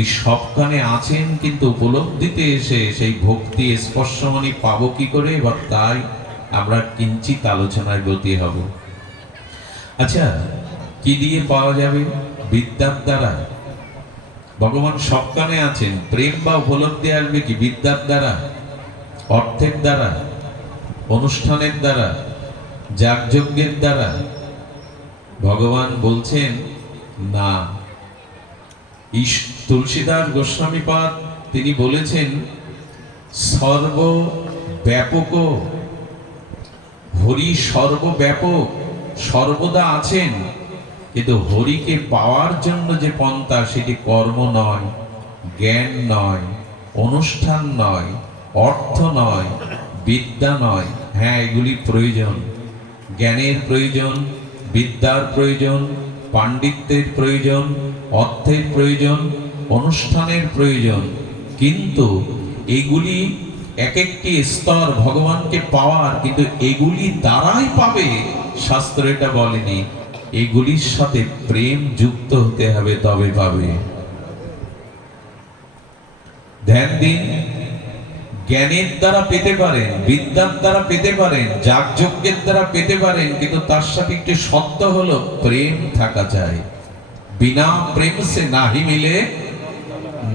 এই সবখানে আছেন, কিন্তু উপলব্ধিতে এসে সেই ভক্তি স্পর্শমণি পাবো কি করে, বা তাই আমরা কিঞ্চিত আলোচনায় ব্রতী হব। আচ্ছা, কি দিয়ে পাওয়া যাবে? বিদ্যার দ্বারা। ভগবান সবখানে আছেন, প্রেম বা উপলব্ধি আসবে কি? বিদ্যার দ্বারা, অর্থের দ্বারা, অনুষ্ঠানের দ্বারা, যাগযজ্ঞের দ্বারা? ভগবান বলছেন না। তুলসীদাস গোস্বামীপাদ তিনি বলেছেন, সর্বব্যাপক হরি, সর্বব্যাপক, সর্বদা আছেন, কিন্তু হরিকে পাওয়ার জন্য যে পন্থা, সেটি কর্ম নয়, জ্ঞান নয়, অনুষ্ঠান নয়, অর্থ নয়, বিদ্যা নয়। হ্যাঁ, এগুলি প্রয়োজন, জ্ঞানের প্রয়োজন, বিদ্যার প্রয়োজন, পাণ্ডিত্যের প্রয়োজন, অর্থের প্রয়োজন, অনুষ্ঠানের প্রয়োজন, কিন্তু এগুলি এক একটি স্তর ভগবানকে পাওয়ার। কিন্তু এগুলি দ্বারাই পাবে, শাস্ত্র এটা বলেনি। এগুলির সাথে প্রেম যুক্ত হতে হবে, তবে পাবে। ধ্যান দিন, জ্ঞানের দ্বারা পেতে পারেন, বিদ্যার দ্বারা পেতে পারেন, যাগযজ্ঞের দ্বারা পেতে পারেন, কিন্তু তার সাথে একটি শর্ত হলো প্রেম থাকা চাই। বিনা প্রেম সে নাহি মিলে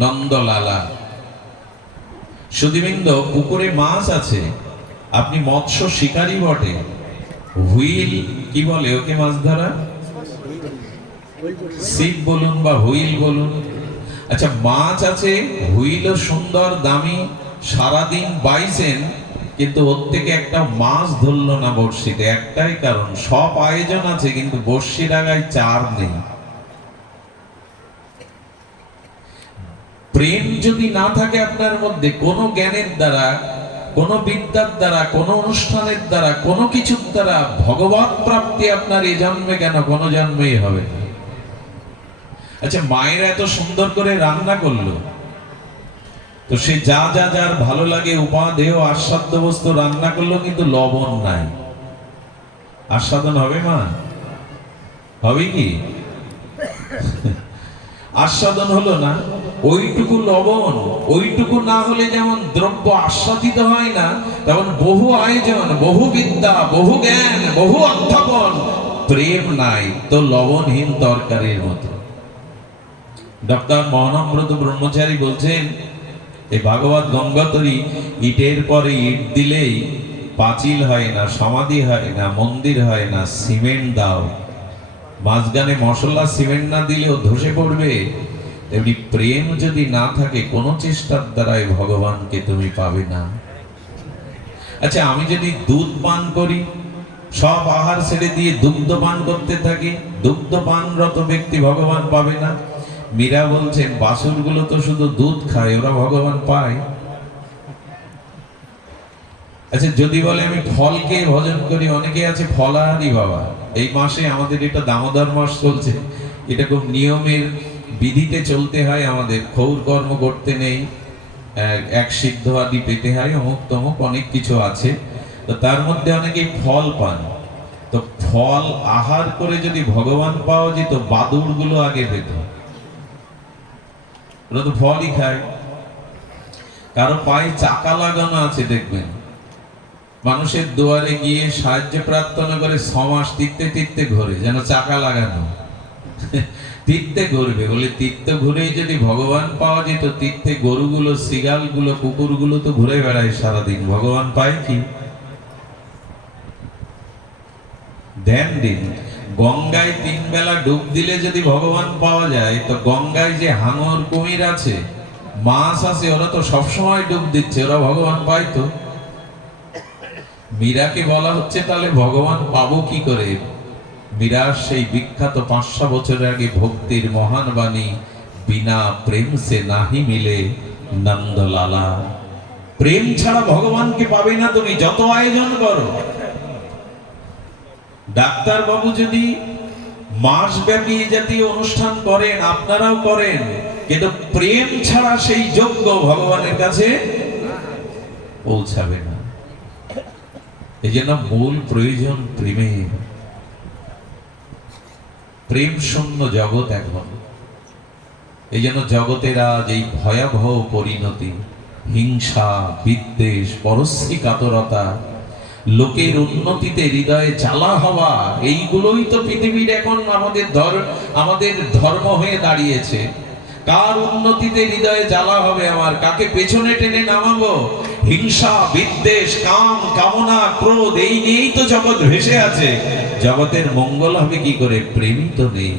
নন্দলালা। সুধীবৃন্দ, পুকুরে মাছ আছে, আপনি মৎস্য শিকারী বটে, হুইল কি বলে ওকে মাছ ধরা? ছিপ বলুন বা হুইল বলুন। আচ্ছা, মাছ আছে, হুইলও সুন্দর দামি, সারাদিন বাইছেন, কিন্তু ওর থেকে একটা মাছ ধরলো না বড়শিতে। একটাই কারণ, সব আয়োজন আছে কিন্তু বড়শির আগায় চার নেই। প্রেম যদি না থাকে আপনার মধ্যে, কোনো জ্ঞানের দ্বারা, কোনো বিদ্যার দ্বারা, কোনো অনুষ্ঠানের দ্বারা, কোনো কিছুর দ্বারা ভগবত প্রাপ্তি আপনার এই জন্মে কেন, কোনো জন্মেই হবে না। আচ্ছা, মায়েরা এত সুন্দর করে রান্না করলো, তো সে যা যা যার ভালো লাগে উপাদেয় আস্বাদ্য বস্তু রান্না করলো, কিন্তু লবণ নাই। আস্বাদন হবে মা? হবে কি? আস্বাদন হলো না। ওইটুকু লবণ, ওইটুকু না হলে যেমন দ্রব্য আস্বাদিত হয় না, তেমন বহু আয়োজন, বহু বিদ্যা, বহু জ্ঞান, বহু অধ্যাপন, প্রেম নাই তো লবণহীন তরকারির মতো। ডক্টর মহানব্রত ব্রহ্মচারী বলছেন, এই ভাগবত গঙ্গোত্রী, ইটের পরে ইট দিলেই পাঁচিল হয় না, সমাধি হয় না, মন্দির হয় না, সিমেন্ট দাও। মাঝখানে মশলা সিমেন্ট না দিলেও ধসে পড়বে। তেমনি প্রেম যদি না থাকে, কোনো চেষ্টার দ্বারাই ভগবানকে তুমি পাবে না। আচ্ছা, আমি যদি দুধ পান করি, সব আহার ছেড়ে দিয়ে দুগ্ধ পান করতে থাকি, দুগ্ধ পানরত ব্যক্তি ভগবান পাবে না। মীরা বলছেন, বাছুরগুলো তো শুধু দুধ খায়, ওরা ভগবান পায়? আচ্ছা, যদি বলে আমি ফলকে ভজন করি, অনেকে আছে ফলাহারি বাবা। এই মাসে আমাদের এটা দামোদর মাস চলছে, এটা খুব নিয়মের বিধিতে চলতে হয় আমাদের। ক্ষৌর কর্ম করতে নেই, এক সিদ্ধ আদি পেতে হয়, অমুক তমুক অনেক কিছু আছে। তো তার মধ্যে অনেকেই ফল পান। তো ফল আহার করে যদি ভগবান পাওয়া যেত, বাদুড় গুলো আগে পেত। ওরা তো ফলই খায়। কারো পায়ে চাকা লাগানো আছে দেখবেন, মানুষের দুয়ারে গিয়ে সাহায্য প্রার্থনা করে 6 মাস তীর্থে তীর্থে ঘোরে, যেন চাকা লাগানো। তীর্থে ঘুরবে বলে, তীর্থ ঘুরেই যদি ভগবান পাওয়া যেত, তীর্থে গরুগুলো, সিগালগুলো, কুকুরগুলো তো ঘুরে বেড়ায় সারাদিন, ভগবান পায় কি? ধ্যান দিন, গঙ্গায় 3 বেলা ডুব দিলে যদি ভগবান পাওয়া যায়, তো গঙ্গায় যে হাঙর, কুমির আছে, মাছ আছে, ওরা তো সবসময় ডুব দিচ্ছে, ওরা ভগবান পায় তো। মীরাকে বলা হচ্ছে, তাহলে ভগবান পাবো কি করে? মীরা সেই বিখ্যাত 500 বছরের আগে ভক্তির মহান বাণী, বিনা প্রেম সে নাহি মিলে নন্দলালা। প্রেম ছাড়া ভগবানকে পাবে না তুমি, যত আয়োজন করো। ডাক্তার বাবু যদি মাস ব্যাপী জাতীয় অনুষ্ঠান করেন, আপনারাও করেন, কিন্তু প্রেম ছাড়া সেই যোগ্য ভগবানের কাছে পৌঁছাবে না। এই জন্য মূল প্রয়োজন প্রেমের। প্রেম শূন্য জগৎ এখন। এই জন্য জগতের আজ এই ভয়াবহ পরিণতি, হিংসা, বিদ্বেষ, পরশ্রী কাতরতা, লোকের উন্নতিতে হৃদয়ে জ্বালা হওয়া, এইগুলোই তো পৃথিবীর এখন আমাদের ধর্ম হয়ে দাঁড়িয়েছে। কার উন্নতিতে হৃদয়ে জ্বালা হবে আমার, কাকে পেছনে টেনে নামাবো? হিংসা, বিদ্বেষ, কাম, কামনা, ক্রোধ, এই নিয়েই তো জগৎ ভেসে আছে। জগতের মঙ্গল হবে কি করে? প্রেম তো নেই।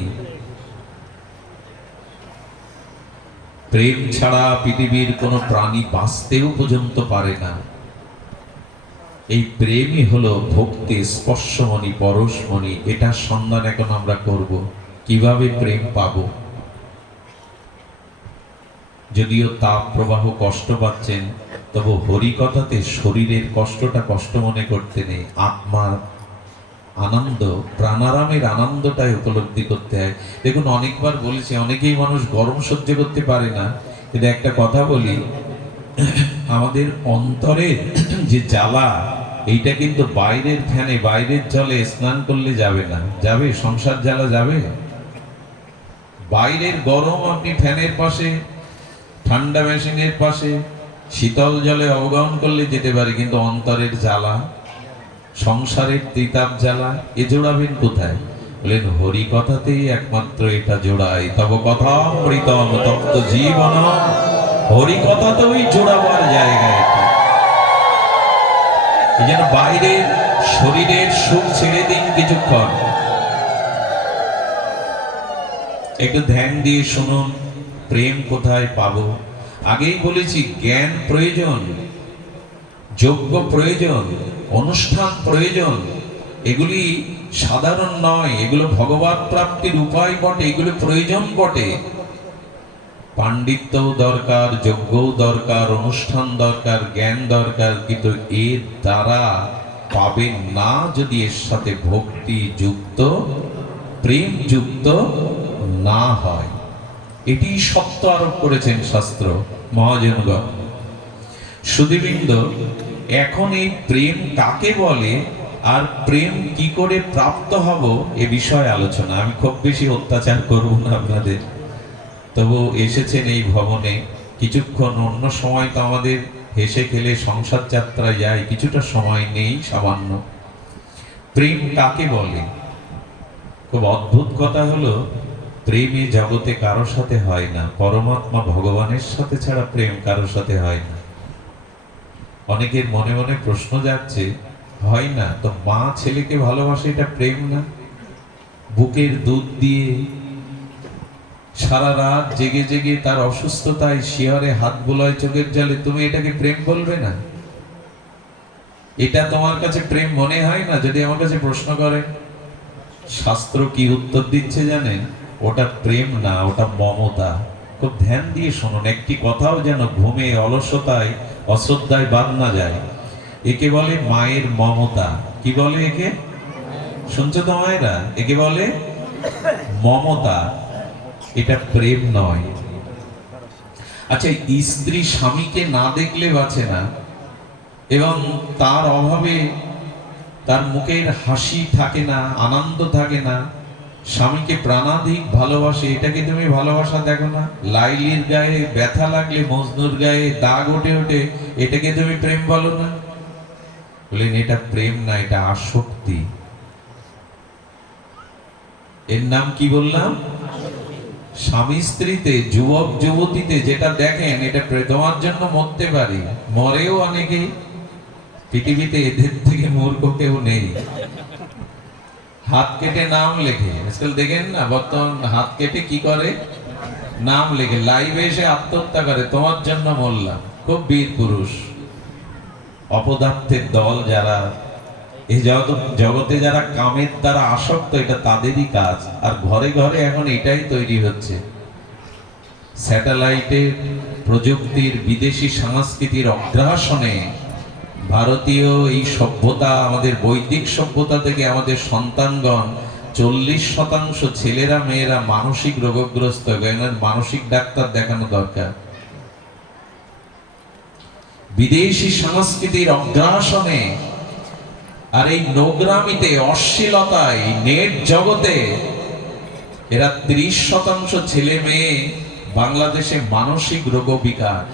প্রেম ছাড়া পৃথিবীর কোনো প্রাণী বাঁচতেও পর্যন্ত পারে না। এই প্রেমই হলো ভক্তি, স্পর্শমণি, পরশমণি। এটার সন্ধান এখন আমরা করব, কিভাবে প্রেম পাবো। যদিও তাপ প্রবাহ কষ্ট পাচ্ছেন, তবু হরিকথাতে শরীরের কষ্টটা কষ্ট মনে করতে নেই। আত্মার আনন্দ, প্রাণারামের আনন্দটাই উপলব্ধি করতে হয়। দেখুন, অনেকবার বলেছি, অনেকেই মানুষ গরম সহ্য করতে পারে না, কিন্তু একটা কথা বলি, আমাদের অন্তরের যে জ্বালা, এইটা কিন্তু বাইরের ফ্যানে, বাইরের জলে স্নান করলে যাবে না। যাবে? সংসার জ্বালা যাবে? বাইরের গরম আপনি ফ্যানের পাশে, ঠান্ডা মেশিনের পাশে, শীতল জলে অবগাহন করলে যেতে পারে, কিন্তু অন্তরের জ্বালা, সংসারের ত্রিতাপ জ্বালা, এ জোড়াবেন কোথায়? বলেন হরি কথাতেই একমাত্র এটা জোড়ায়। তব কথা অমৃতম তপ্ত জীবন, হরি কথাতেই জোড়াবার জায়গা এটা। এই জন্য বাইরের শরীরের সুখ ছেড়ে দিন কিছুক্ষণ, একটু ধ্যান দিয়ে শুনুন প্রেম কোথায় পাবো। আগেই বলেছি জ্ঞান প্রয়োজন, যোগ্য প্রয়োজন, অনুষ্ঠান প্রয়োজন। এগুলি সাধারণ নয়, এগুলো ভগবত প্রাপ্তির উপায় বটে, এগুলো প্রয়োজন বটে। পাণ্ডিত্যও দরকার, যোগ্যও দরকার, অনুষ্ঠান দরকার, জ্ঞান দরকার, কিন্তু এর দ্বারা পাবেন না যদি এর সাথে ভক্তি যুক্ত, প্রেম যুক্ত না হয়। এটি সত্য আরোপ করেছেন শাস্ত্র মহাজনগণ। সুধীবৃন্দ, এখন এই প্রেম কাকে বলে আর প্রেম কি করে প্রাপ্ত হব এ বিষয়ে আলোচনা। আমি খুব বেশি অত্যাচার করব না আপনাদের, তবু এসেছেন এই ভবনে কিছুক্ষণ, অন্য সময় তো আমাদের হেসে খেলে সংসার যাত্রায় যায়, কিছুটা সময় নেই সামান্য। প্রেম কাকে বলে? খুব অদ্ভুত কথা হলো, প্রেমে জগতে কারোর সাথে হয় না, পরমাত্মা ভগবানের সাথে ছাড়া প্রেম কারোর সাথে হয় না। অনেকের মনে মনে প্রশ্ন যাচ্ছে, হয় না তো মা ছেলেকে ভালোবাসে, এটা প্রেম না? বুকের দুধ দিয়ে সারা রাত জেগে জেগে তার অসুস্থতায় শিহরে হাত বোলায় চোখের জলে, তুমি এটাকে প্রেম বলবে না? এটা তোমার কাছে প্রেম মনে হয় না? যদি আমার কাছে প্রশ্ন করে, শাস্ত্র কি উত্তর দিচ্ছে জানেন? ওটা প্রেম না, ওটা মমতা। খুব ধ্যান দিয়ে শুনুন, একটি কথাও যেন ঘুমে, অলসতায়, অশ্রদ্ধায় বাদ না যায়। একে বলে মায়ের মমতা। কি বলে একে? শুনছো তো মায়েরা? একে বলে মমতা, এটা প্রেম নয়। আচ্ছা, স্ত্রী স্বামীকে না দেখলে বাঁচে না, এবং তার অভাবে তার মুখের হাসি থাকে না, আনন্দ থাকে না, স্বামীকে প্রাণাধিক ভালোবাসে, এটাকে তুমি ভালোবাসা দেখো না? লাইলির গায়ে ব্যথা লাগলে মজনুর গায়ে দাগ ওঠে ওঠে, এটাকে তুমি প্রেম বলো না? বলেন এটা প্রেম না, এটা আসক্তি। এর নাম কি বললাম? স্বামী স্ত্রীতে, যুবক যুবতীতে যেটা দেখেন, এটা তোমার জন্য মরতে পারি, মরেও অনেকেই। পৃথিবীতে এদের থেকে মূর্খ কেউ নেই। হাত কেটে নাম লেখে, আজকাল দেখেন না, বর্তমান হাত কেটে কি করে? নাম লেখে, লাইভে এসে আত্মহত্যা করে, তোমার জন্য মরলাম। খুব বীর পুরুষ। অপদার্থের দল যারা এই জগতে, যারা কামের দ্বারা আসক্ত, এটা তাদেরই কাজ। আর ঘরে ঘরে এখন এটাই তৈরি হচ্ছে। স্যাটেলাইটের প্রযুক্তির, বিদেশি সংস্কৃতির অগ্রাসনে ভারতীয় এই সভ্যতা, আমাদের বৈদিক সভ্যতা থেকে আমাদের সন্তানগণ 40% ছেলেরা মেয়েরা মানসিক রোগগ্রস্ত। মানসিক ডাক্তার দেখানো দরকার। বিদেশি সংস্কৃতির অগ্রাসনে আর এই নোংরামিতে, অশ্লীলতায়, নেট জগতে এরা 30% ছেলে মেয়ে বাংলাদেশে মানসিক রোগ বিকাশ।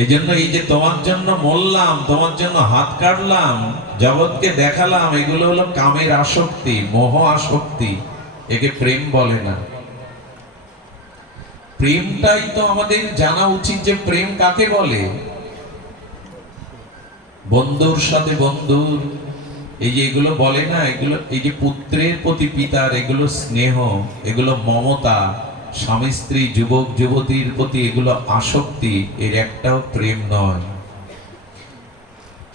এই জন্য এই যে তোমার জন্য মরলাম, তোমার জন্য হাত কাটলাম, জগৎকে দেখালাম, এগুলো হলো কামের আসক্তি, মোহ আসক্তি। একে প্রেম বলে না। প্রেমটাই তো আমাদের জানা উচিত যে প্রেম কাকে বলে। বন্ধুর সাথে বন্ধুর, এই যে এগুলো বলে না, এগুলো এই যে পুত্রের প্রতি পিতার, এগুলো স্নেহ, এগুলো মমতা, স্বামী স্ত্রী, যুবক যুবতীর প্রতি এগুলো আসক্তি, এর একটাও প্রেম নয়।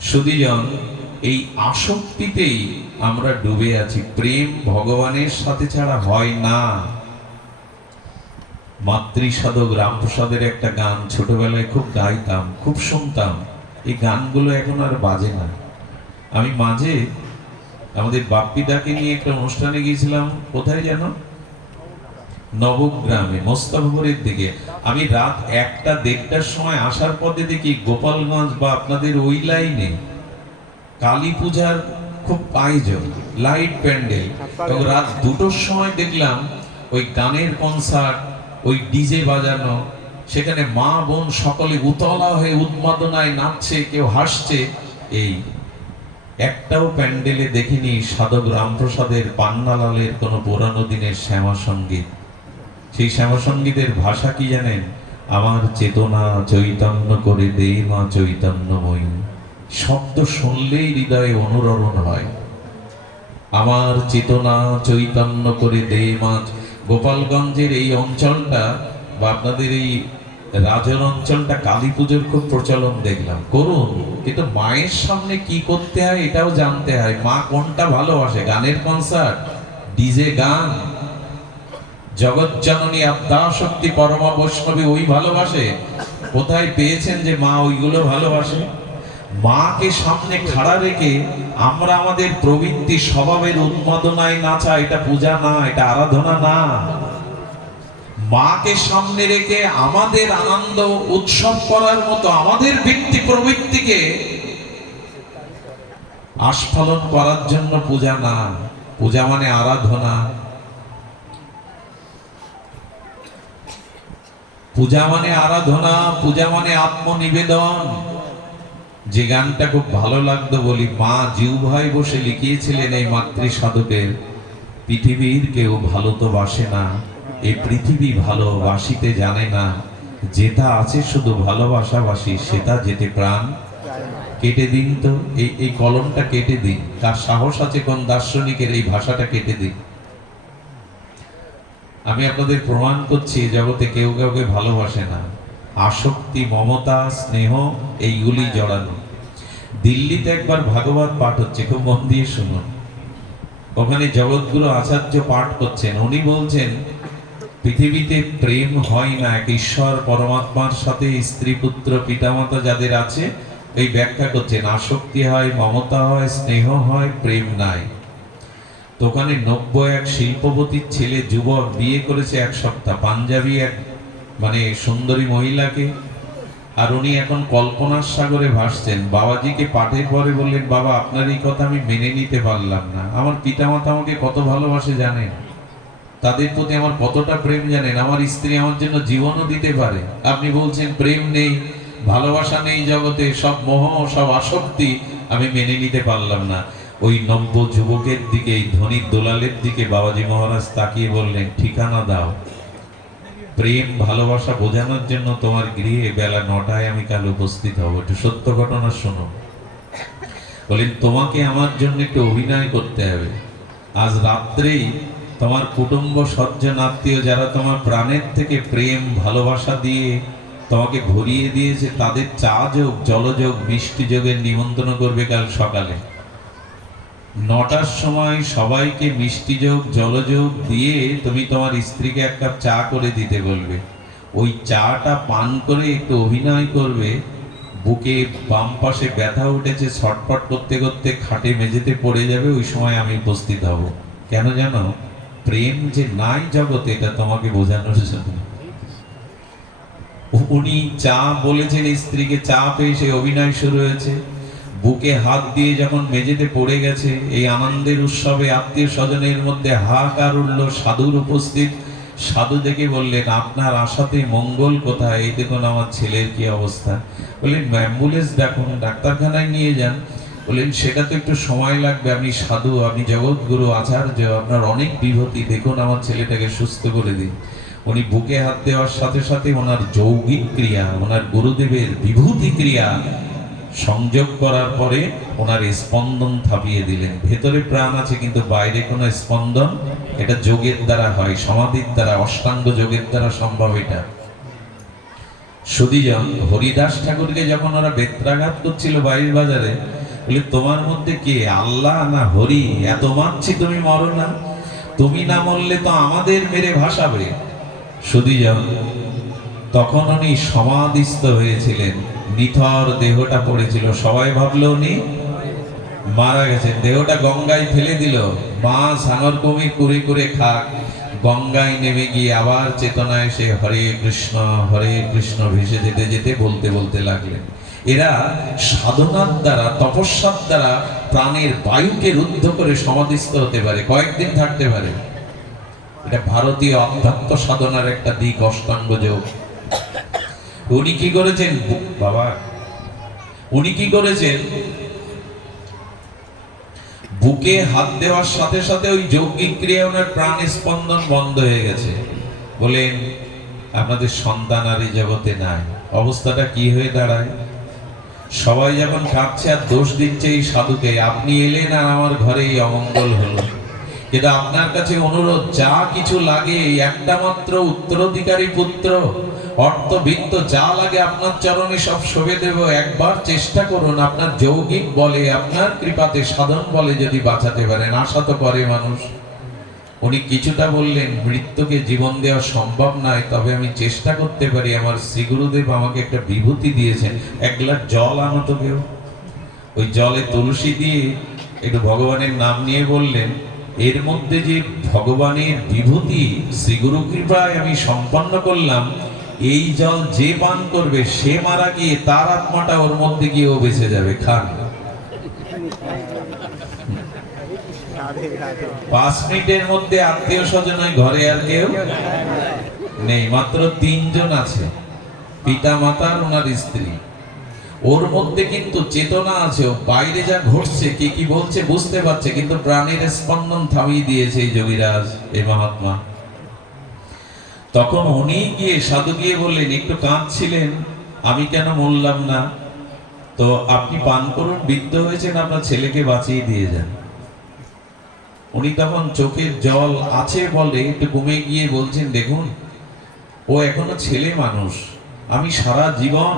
সুধীজন, এই আসক্তিতেই আমরা ডুবে আছি। প্রেম ভগবানের সাথে ছাড়া হয় না। মাতৃসাধক রামপ্রসাদের একটা গান ছোটবেলায় খুব গাইতাম, খুব শুনতাম। এই গানগুলো এখন আর বাজে না। আমি মাঝে আমাদের বাপ্পিদাকে নিয়ে একটা অনুষ্ঠানে গিয়েছিলাম, কোথায় যেন, নবগ্রামে, মোস্তাফপুরের দিকে। আমি রাত 1টা-1:30টার সময় আসার পথে দেখি গোপালগঞ্জ বা আপনাদের ওই লাইনে কালী পূজার খুব আয়োজন, লাইট প্যান্ডেল। এবং রাত 2টোর সময় দেখলাম ওই গানের কনসার্ট, ওই ডিজে বাজানো, সেখানে মা বোন সকলে উতলা হয়ে উন্মাদনায় নাচছে, কেউ হাসছে। এই একটাও প্যান্ডেলে দেখিনি সাধক রামপ্রসাদের পান্নালালের কোনো পুরানো দিনের শ্যামা সঙ্গীত। সেই শ্যামা সঙ্গীতের ভাষা কি জানেন? আমার চেতনা চৈতন্য করে দে মা চৈতন্যময়ী। শব্দ শুনলেই হৃদয়ে অনুরণন হয়। আমার চেতনা চৈতন্য করে দে মা। গোপালগঞ্জের এই অঞ্চলটা বা আপনাদের এই রাজর অঞ্চলটা কালী পুজোর খুব প্রচলন দেখলাম, করুন, কিন্তু মায়ের সামনে কি করতে হয় এটাও জানতে হয়। মা কোনটা ভালোবাসে? গানের কনসার্ট, ডিজে গান, জগৎ জননী আদ্যা শক্তি পরমা বৈষ্ণবী ওই ভালোবাসে? কোথায় পেয়েছেন যে মা ওইগুলো ভালোবাসে? মাকে সামনে খাড়া রেখে আমরা আমাদের প্রবৃত্তি স্বভাবের উন্মাদনায় নাচা, এটা পূজা না, এটা আরাধনা না। মাকে সামনে রেখে আমাদের আনন্দ উৎসব করার মতো আমাদের বৃত্তি প্রবৃত্তিকে আস্ফালন করার জন্য পূজা না। পূজা মানে আরাধনা, পূজা মানে আরাধনা, পূজা মানে আত্মনিবেদন। যে গানটা খুব ভালো লাগতো বলি, মা জিহ্বায় বসে লিখিয়েছিলেন এই মাতৃ সাধকের, পৃথিবীর কেউ ভালো তো বাসে না, এই পৃথিবী ভালোবাসিতে জানে না, যেটা আছে শুধু ভালোবাসাবাসি, সেটা যেতে প্রাণ। কেটে দিন তো এই কলমটা কেটে দিন। কার সাহস আছে কোন দার্শনিকের এই ভাষাটা কেটে দিন? আমি আপনাদের প্রমাণ করছি জগতে কেউ কাউকে ভালোবাসে না। আসক্তি, মমতা, স্নেহ এইগুলি জড়ানো। দিল্লিতে একবার ভাগবত পাঠ হচ্ছে, খুব মন দিয়ে শুনুন। ওখানে জগৎগুরু আচার্য পাঠ করছেন। উনি বলছেন পৃথিবীতে প্রেম হয় না এক ঈশ্বর পরমাত্মার সাথে, স্ত্রী পুত্র পিতামাতা যাদের আছে, এই ব্যাখ্যা করছেন আসক্তি হয়, মমতা হয়, স্নেহ হয়, প্রেম নাই। তো ওখানে 90 এক শিল্পপতির ছেলে যুবক বিয়ে করেছে এক সপ্তাহ, পাঞ্জাবি এক মানে সুন্দরী মহিলাকে। আর উনি এখন কল্পনার সাগরে ভাসছেন। বাবাজিকে পাঠের পরে বললেন, বাবা আপনার এই কথা আমি মেনে নিতে পারলাম না। আমার পিতামাতা আমাকে কত ভালোবাসে জানেন? তাদের প্রতি আমার কতটা প্রেম জানেন? আমার স্ত্রী আমার জন্য জীবনও দিতে পারে। আপনি বলছেন প্রেম নেই, ভালোবাসা নেই জগতে, সব মোহ, সব আসক্তি, আমি মেনে নিতে পারলাম না। ওই নব্য যুবকের দিকে, এই ধনী দোলালের দিকে বাবাজি মহারাজ তাকিয়ে বললেন, ঠিকানা দাও, প্রেম ভালোবাসা বোঝানোর জন্য তোমার গৃহে বেলা 9টায় আমি কাল উপস্থিত হব। একটু সত্য ঘটনা শোনো। বলেন তোমাকে আমার জন্য একটু অভিনয় করতে হবে। আজ রাত্রেই তোমার কুটুম্ব সজ্জন আত্মীয় যারা তোমার প্রাণের থেকে প্রেম ভালোবাসা দিয়ে তোমাকে ভরিয়ে দিয়েছে, তাদের চা যোগ, জলযোগ, মিষ্টি যোগের নিমন্ত্রণ করবে কাল সকালে 9টার সময়। সবাইকে মিষ্টি যোগ, জলযোগ দিয়ে তুমি তোমার স্ত্রীকে এক কাপ চা করে দিতে বলবে। ওই চাটা পান করে একটু অভিনয় করবে, বুকে বাম পাশে ব্যথা উঠেছে, ছটফট করতে করতে খাটে মেঝেতে পড়ে যাবে। ওই সময় আমি উপস্থিত হব। কেন জানো? প্রেম যে নাই জগতে, এটা তোমাকে বোঝানোর জন্য। উনি চা বলেছেন স্ত্রীকে, চা পেয়ে সে অভিনয় শুরু হয়েছে। বুকে হাত দিয়ে যখন মেঝেতে পড়ে গেছে, এই আনন্দের উৎসবে আত্মীয় স্বজনের মধ্যে হাহাকার উঠল। সাধুর উপস্থিত। সাধু দেখে বললেন, আপনার আশাতে মঙ্গল কোথায়? এই দেখুন আমার ছেলের কি অবস্থা। বললেন অ্যাম্বুলেন্স ডাকুন, ডাক্তারখানায় নিয়ে যান। বললেন সেটা তো একটু সময় লাগবে, আমি সাধু, আমি জগৎগুরু আচার্য, আপনার অনেক বিভূতি, দেখুন আমার ছেলেটাকে সুস্থ করে দিন। উনি বুকে হাত দেওয়ার সাথে সাথে ওনার যৌগিক ক্রিয়া, ওনার গুরুদেবের বিভূতি ক্রিয়া সংযোগ করার পরে ওনার স্পন্দন থাপিয়ে দিলেন। ভেতরে প্রাণ আছে কিন্তু বাইরে কোনো স্পন্দন। এটা যোগের দ্বারা হয়, সমাধির দ্বারা, অষ্টাঙ্গ যোগের দ্বারা সম্ভব এটা। সুধীজন হরিদাস ঠাকুরকে যখন ওরা বেত্রাঘাত করছিল বাইরের বাজারে, বলে তোমার মধ্যে কে, আল্লাহ না হরি? এত মারছি তুমি মরো না, তুমি না মরলে তো আমাদের মেরে ভাসাবে। সুধীজন তখন উনি সমাধিস্থ হয়েছিলেন, নিথর দেহটা পড়েছিল। সবাই ভাবলো উনি মারা গেছেন। দেহটা গঙ্গায় ফেলে দিল। মা সাগর কুমির কুড়ে কুড়ে খাক। গঙ্গায় নেমে গিয়ে আবার চেতনায় সে হরে কৃষ্ণ ভেসে যেতে যেতে বলতে বলতে লাগলেন। এরা সাধনার দ্বারা, তপস্যার দ্বারা প্রাণের বায়ুকে রুদ্ধ করে সমাধিস্থ হতে পারে, কয়েকদিন থাকতে পারে। এটা ভারতীয় অধ্যাত্ম সাধনার একটা দিক, অষ্টাঙ্গ যোগ। উনি কি করেছেন বাবা, উনি কি করেছেন, বুকে হাত দেওয়ার সাথে সাথে ওই যৌগিক ক্রিয়া ওনার প্রাণ স্পন্দন বন্ধ হয়ে গেছে। বলেন আপনাদের সন্তান আর এই জগতে নাই, অবস্থাটা কি হয়ে দাঁড়ায়? সবাই যখন কাঁদছে আর দোষ দিচ্ছে এই সাধুকে, আপনি এলেন আর আমার ঘরে এই অমঙ্গল হলো। কিন্তু আপনার কাছে অনুরোধ, যা কিছু লাগে, একটা মাত্র উত্তরাধিকারী পুত্র, অর্থ বিত্ত যা লাগে আপনার চরণে সব শোভে দেব। একবার চেষ্টা করুন, আপনার যৌগিক বলে, আপনার কৃপাতে, সাধন বলে যদি বাঁচাতে পারেন। আশা তো করে মানুষ। উনি কিছুটা বললেন, মৃত্যুকে জীবন দেওয়া সম্ভব নয়, তবে আমি চেষ্টা করতে পারি। আমার শ্রী গুরুদেব আমাকে একটা বিভূতি দিয়েছেন, এক গ্লাস জল আনো তো কেউ। ওই জলে তুলসী দিয়ে একটু ভগবানের নাম নিয়ে বললেন, এর মধ্যে যে ভগবানের বিভূতি শ্রী গুরু কৃপায় আমি সম্পন্ন করলাম, এই জল যে পান করবে সে মারা গিয়ে তার আত্মাটা ওর মধ্যে গিয়ে ও বেঁচে যাবে। খান। 5 মিনিটের মধ্যে আত্মীয় স্বজন ঘরে আর কেউ নেই, মাত্র 3 জন আছে, পিতা মাতা আর ওনার স্ত্রী। ওর মধ্যে কিন্তু চেতনা আছে, ও বাইরে যা ঘটছে, কে কি বলছে বুঝতে পারছে, কিন্তু প্রাণের স্পন্দন থামিয়ে দিয়েছে এই যোগীরাজ, এই মহাত্মা। তখন উনি গিয়ে, সাধু গিয়ে বললেন, একটু কাঁদছিলেন, আমি কেন মরলাম না, তো আপনি পান করুন, বৃদ্ধ হয়েছেন, আপনার ছেলেকে বাঁচিয়ে দিয়ে যান। উনি তখন চোখের জল আছে বলে একটু কমে গিয়ে বলছেন, দেখুন ও এখনো ছেলে মানুষ, আমি সারা জীবন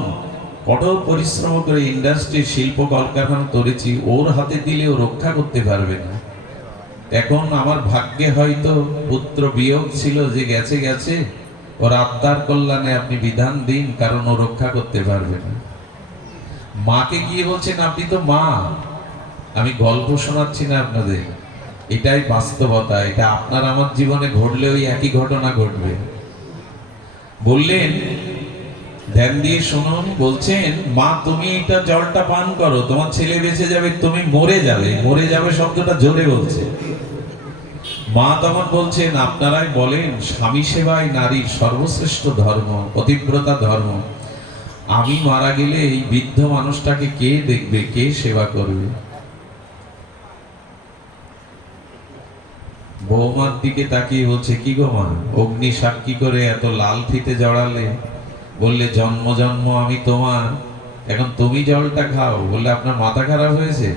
কঠোর পরিশ্রম করে ইন্ডাস্ট্রি, শিল্প কলকারখানা করেছি, ওর হাতে দিলে ও রক্ষা করতে পারবে না। এখন আমার ভাগ্যে হয়তো পুত্র বিয়োগ ছিল, যে গেছে গেছে, ওর আত্মার কল্যাণে আপনি বিধান দিন, কারণ ও রক্ষা করতে পারবে না। মাকে গিয়ে বলছেন, আপনি তো মা, আমি গল্প শোনাচ্ছি না আপনাদের, এটাই বাস্তবতা, এটা আপনার আমার জীবনে ঘটলে ওই একই ঘটনা ঘটবে। বললেন, ধ্যান দিয়ে শুনুন। বলছেন, মা তুমি এটা জলটা পান করো, তোমার ছেলে বেঁচে যাবে, তুমি মরে যাবে। মরে যাবে শব্দটা জোরে বলছে। মা তখন বলছেন, আপনারাই বলেন স্বামী সেবাই নারীর সর্বশ্রেষ্ঠ ধর্ম, পতিব্রতা ধর্ম। আমি মারা গেলে এই বৃদ্ধ মানুষটাকে কে দেখবে, কে সেবা করবে? বৌমার দিকে তাকিয়ে বলছে, কি গো মা, অগ্নি সাক্ষী করে এত লাল ফিতে জড়ালে, বললে জন্ম জন্ম আমি তোমার, এখন তুমি জলটা খাও। বললে আপনার মাথা খারাপ হয়েছে?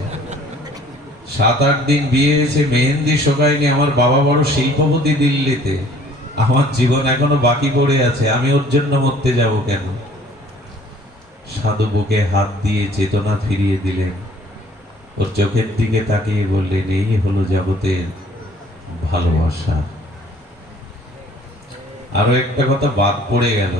7-8 দিন বিয়ে হয়েছে, মেহেন্দি শোকায়নি, আমার বাবা বড় শিল্পপতি দিল্লিতে, আমার জীবন এখনো বাকি পড়ে আছে, আমি ওর জন্য মরতে যাব কেন? সাধু বুকে হাত দিয়ে চেতনা ফিরিয়ে দিলেন, ওর চোখের দিকে তাকিয়ে বললেন, এই হলো জগতের ভালোবাসা। আরো একটা কথা বাদ পড়ে গেল,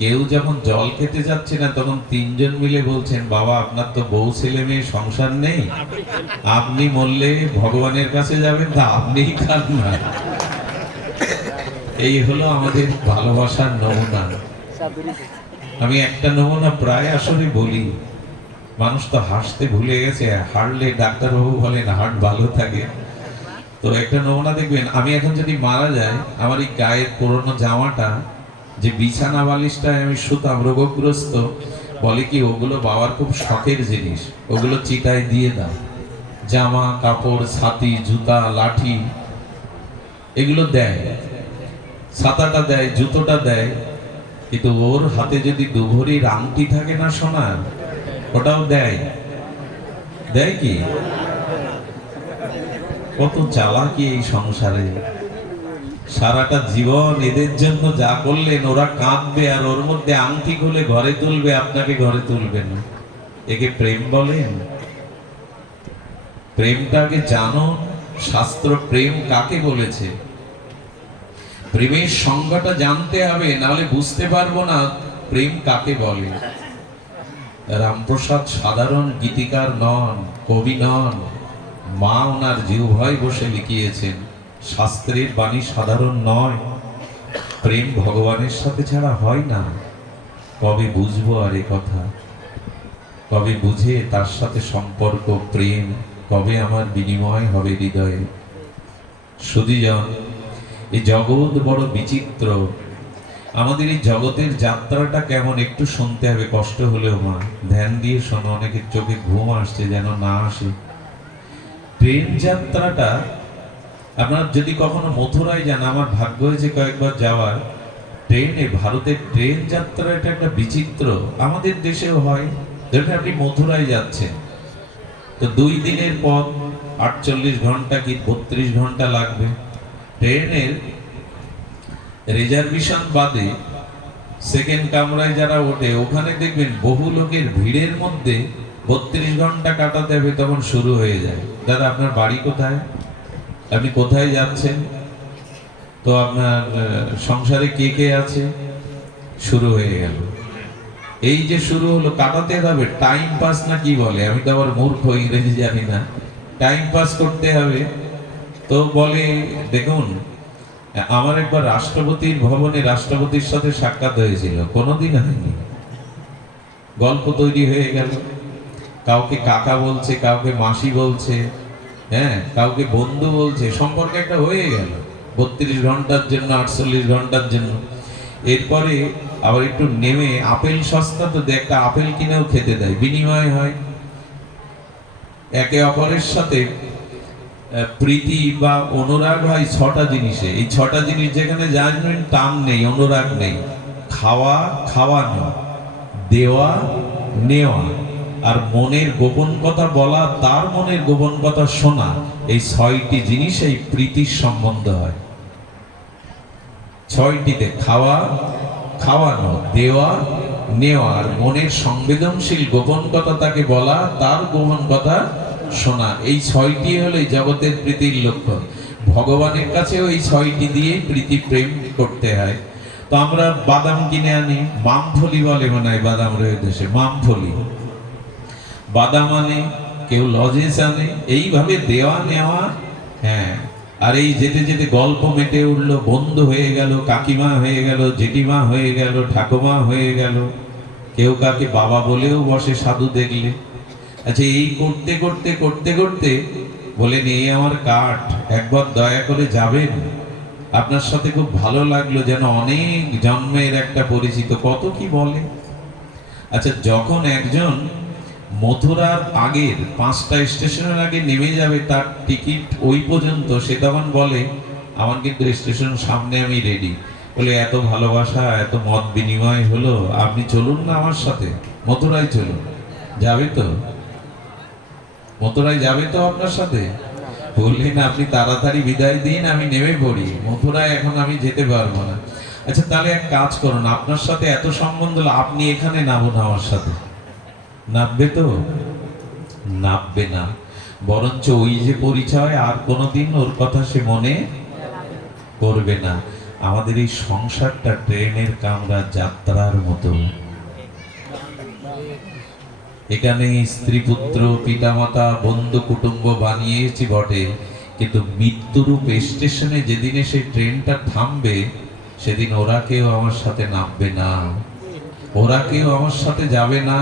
কেউ যখন জল খেতে যাচ্ছে না, তখন 3 জন মিলে বলছেন, বাবা আপনার তো বউ ছেলে মেয়ে সংসার নেই, আপনি মরলে ভগবানের কাছে যাবেন, তা আপনিই খান না। এই হলো আমাদের ভালোবাসার নমুনা। আমি একটা নমুনা প্রায় আসলে বলি, মানুষ তো হাসতে ভুলে গেছে, হারলে ডাক্তারবাবু বলেন হার্ট ভালো থাকে। তো একটা নমুনা দেখবেন, আমি এখন যদি মারা যাই, আমার এই গায়ের পুরনো জামাটা, যে বিছানা বালিশটায় আমি শুতাম রোগগ্রস্ত, বলে কি ওগুলো বাবার খুব শখের জিনিস, ওগুলো চিতায় দিয়ে দাও। জামা কাপড়, ছাতি, জুতা, লাঠি, এগুলো দেয়, ছাতাটা দেয়, জুতোটা দেয়, কিন্তু ওর হাতে যদি 2 ভরির আংটি থাকে না সোনার, ওটাও দেয়। দেয় কি? কত চালাকি এই সংসারে। সারাটা জীবন এদের জন্য যা করলেন, ওরা কাঁদবে আর ওর মধ্যে আংটি খুলে ঘরে তুলবে, আপনাকে ঘরে তুলবে না। একে প্রেম বলেন? প্রেমটাকে জানো, শাস্ত্র প্রেম কাকে বলেছে, প্রেমের সংজ্ঞাটা জানতে হবে, নাহলে বুঝতে পারবো না প্রেম কাকে বলে। রামপ্রসাদ সাধারণ গীতিকার নন, কবি নন, মা ওনার জিহ্বায় বসে লিখিয়েছেন, শাস্ত্রের বাণী সাধারণ নয়। প্রেম ভগবানের সাথে ছাড়া হয় না। কবে বুঝবো আর এ কথা? কবে বুঝে তার সাথে সম্পর্ক, প্রেম, কবে আমার বিনিময় হবে হৃদয়ে? সুধীজন, এই জগৎ বড় বিচিত্র। আমাদের এই জগতের যাত্রাটা কেমন একটু শুনতে হবে, কষ্ট হলেও মা ধ্যান দিয়ে শোনো, অনেকের চোখে ঘুম আসছে, যেন না আসে। ট্রেন যাত্রাটা আপনার যদি কখনো মথুরায় যান, আমার ভাগ্য হয়েছে কয়েকবার যাওয়ার, ট্রেনে ভারতের ট্রেন যাত্রা এটা একটা বিচিত্র, আমাদের দেশেও হয়। দেখবেন আপনি মথুরায় যাচ্ছেন, তো 2 দিনের পথ, 48 ঘন্টা কি 32 ঘন্টা লাগবে। ট্রেনের রিজার্ভেশন বাদে সেকেন্ড কামরায় যারা ওঠে, ওখানে দেখবেন বহু লোকের ভিড়ের মধ্যে 32 ঘন্টা কাটাতে হবে, তখন শুরু হয়ে যায়। দাদা আপনার বাড়ি কোথায়, আপনি কোথায় যাচ্ছেন, তো আপনার সংসারে কে কে আছে, শুরু হয়ে গেল। এই যে শুরু হলো, কাটাতে হবে, টাইম পাস না কি বলে, আমি তো আবার মূর্খ, ইংরেজি জানি না, টাইম পাস করতে হবে। তো বলে দেখুন, আমার একবার রাষ্ট্রপতির ভবনে রাষ্ট্রপতির সাথে সাক্ষাৎ হয়েছিল, কোনোদিন হয়নি, গল্প তৈরি হয়ে গেল, কাউকে কাকা বলছে, কাউকে মাসি বলছে, হ্যাঁ, কাউকে বন্ধু বলছে, সম্পর্ক একটা হয়ে গেল 32 ঘন্টার জন্য, 48 ঘন্টার জন্য। এরপরে আবার একটু নেমে, আপেল সস্তা তো, একটা আপেল কিনেও খেতে দেয়, বিনিময় হয়। একে অপরের সাথে প্রীতি বা অনুরাগ হয় 6টা জিনিসে। এই 6টা জিনিস যেখানে জানবেন, টান নেই, অনুরাগ নেই, খাওয়া, খাওয়ানো, দেওয়া, নেওয়া, আর মনের গোপন কথা বলা, তার মনের গোপন কথা শোনা, এই 6টি জিনিস এই প্রীতির সম্বন্ধ হয়। 6টিতে খাওয়া, খাওয়ানো, দেওয়া, নেওয়া, আর মনের সংবেদনশীল গোপন কথা তাকে বলা, তার গোপন কথা শোনা, এই 6টি হলো এই জগতের প্রীতির লক্ষ্য। ভগবানের কাছেও এই 6টি দিয়ে প্রীতি প্রেম করতে হয়। তো আমরা বাদাম কিনে আনি, মামফলি বলে মনে হয় বাদামের দেশে, মামফলি, বাদাম আনে, কেউ লজেন্স আনে, এইভাবে দেওয়া নেওয়া। হ্যাঁ, আর এই যেতে যেতে গল্প মেটে উঠলো, বন্ধু হয়ে গেল, কাকিমা হয়ে গেল, জেঠিমা হয়ে গেল, ঠাকুমা হয়ে গেল, কেউ কাকে বাবা বলেও বসে সাধু দেখলে। আচ্ছা, এই করতে করতে করতে করতে বলেন, এই আমার কাঠ, একবার দয়া করে যাবেন, আপনার সাথে খুব ভালো লাগলো, যেন অনেক জন্মের একটা পরিচিত, কত কি বলে। আচ্ছা, যখন একজন মথুরার আগের 5টা স্টেশনের আগে নেমে যাবে, তার টিকিট ওই পর্যন্ত, সে তখন বলে আমার কিন্তু স্টেশন সামনে, আমি রেডি। বলে এত ভালোবাসা, এত মত বিনিময় হলো, আপনি চলুন না আমার সাথে, মথুরায় চলুন। যাবে তো, মথুরায় যাবে তো আপনার সাথে? বললেন আপনি তাড়াতাড়ি বিদায় দিন, আমি নেমে পড়ি, মথুরায় এখন আমি যেতে পারবো না। আচ্ছা, তাহলে এক কাজ করুন, আপনার সাথে এত সম্বন্ধ হলো, আপনি এখানে নামুন আমার সাথে। নামবে তো? নামবে না, বরঞ্চ ওই যে পরিচয়, আর কোনোদিন ওর কথা সে মনে করবে না। আমাদের এই সংসারটা ট্রেনের কামরা যাত্রার মতো। এখানে স্ত্রী পুত্র পিতামাতা বন্ধু কুটুম্ব বানিয়েছি বটে, কিন্তু মৃত্যুরূপ স্টেশনে যেদিন সেই ট্রেনটা থামবে, সেদিন ওরা কেউ আমার সাথে নামবে না, ওরা কেউ আমার সাথে যাবে না।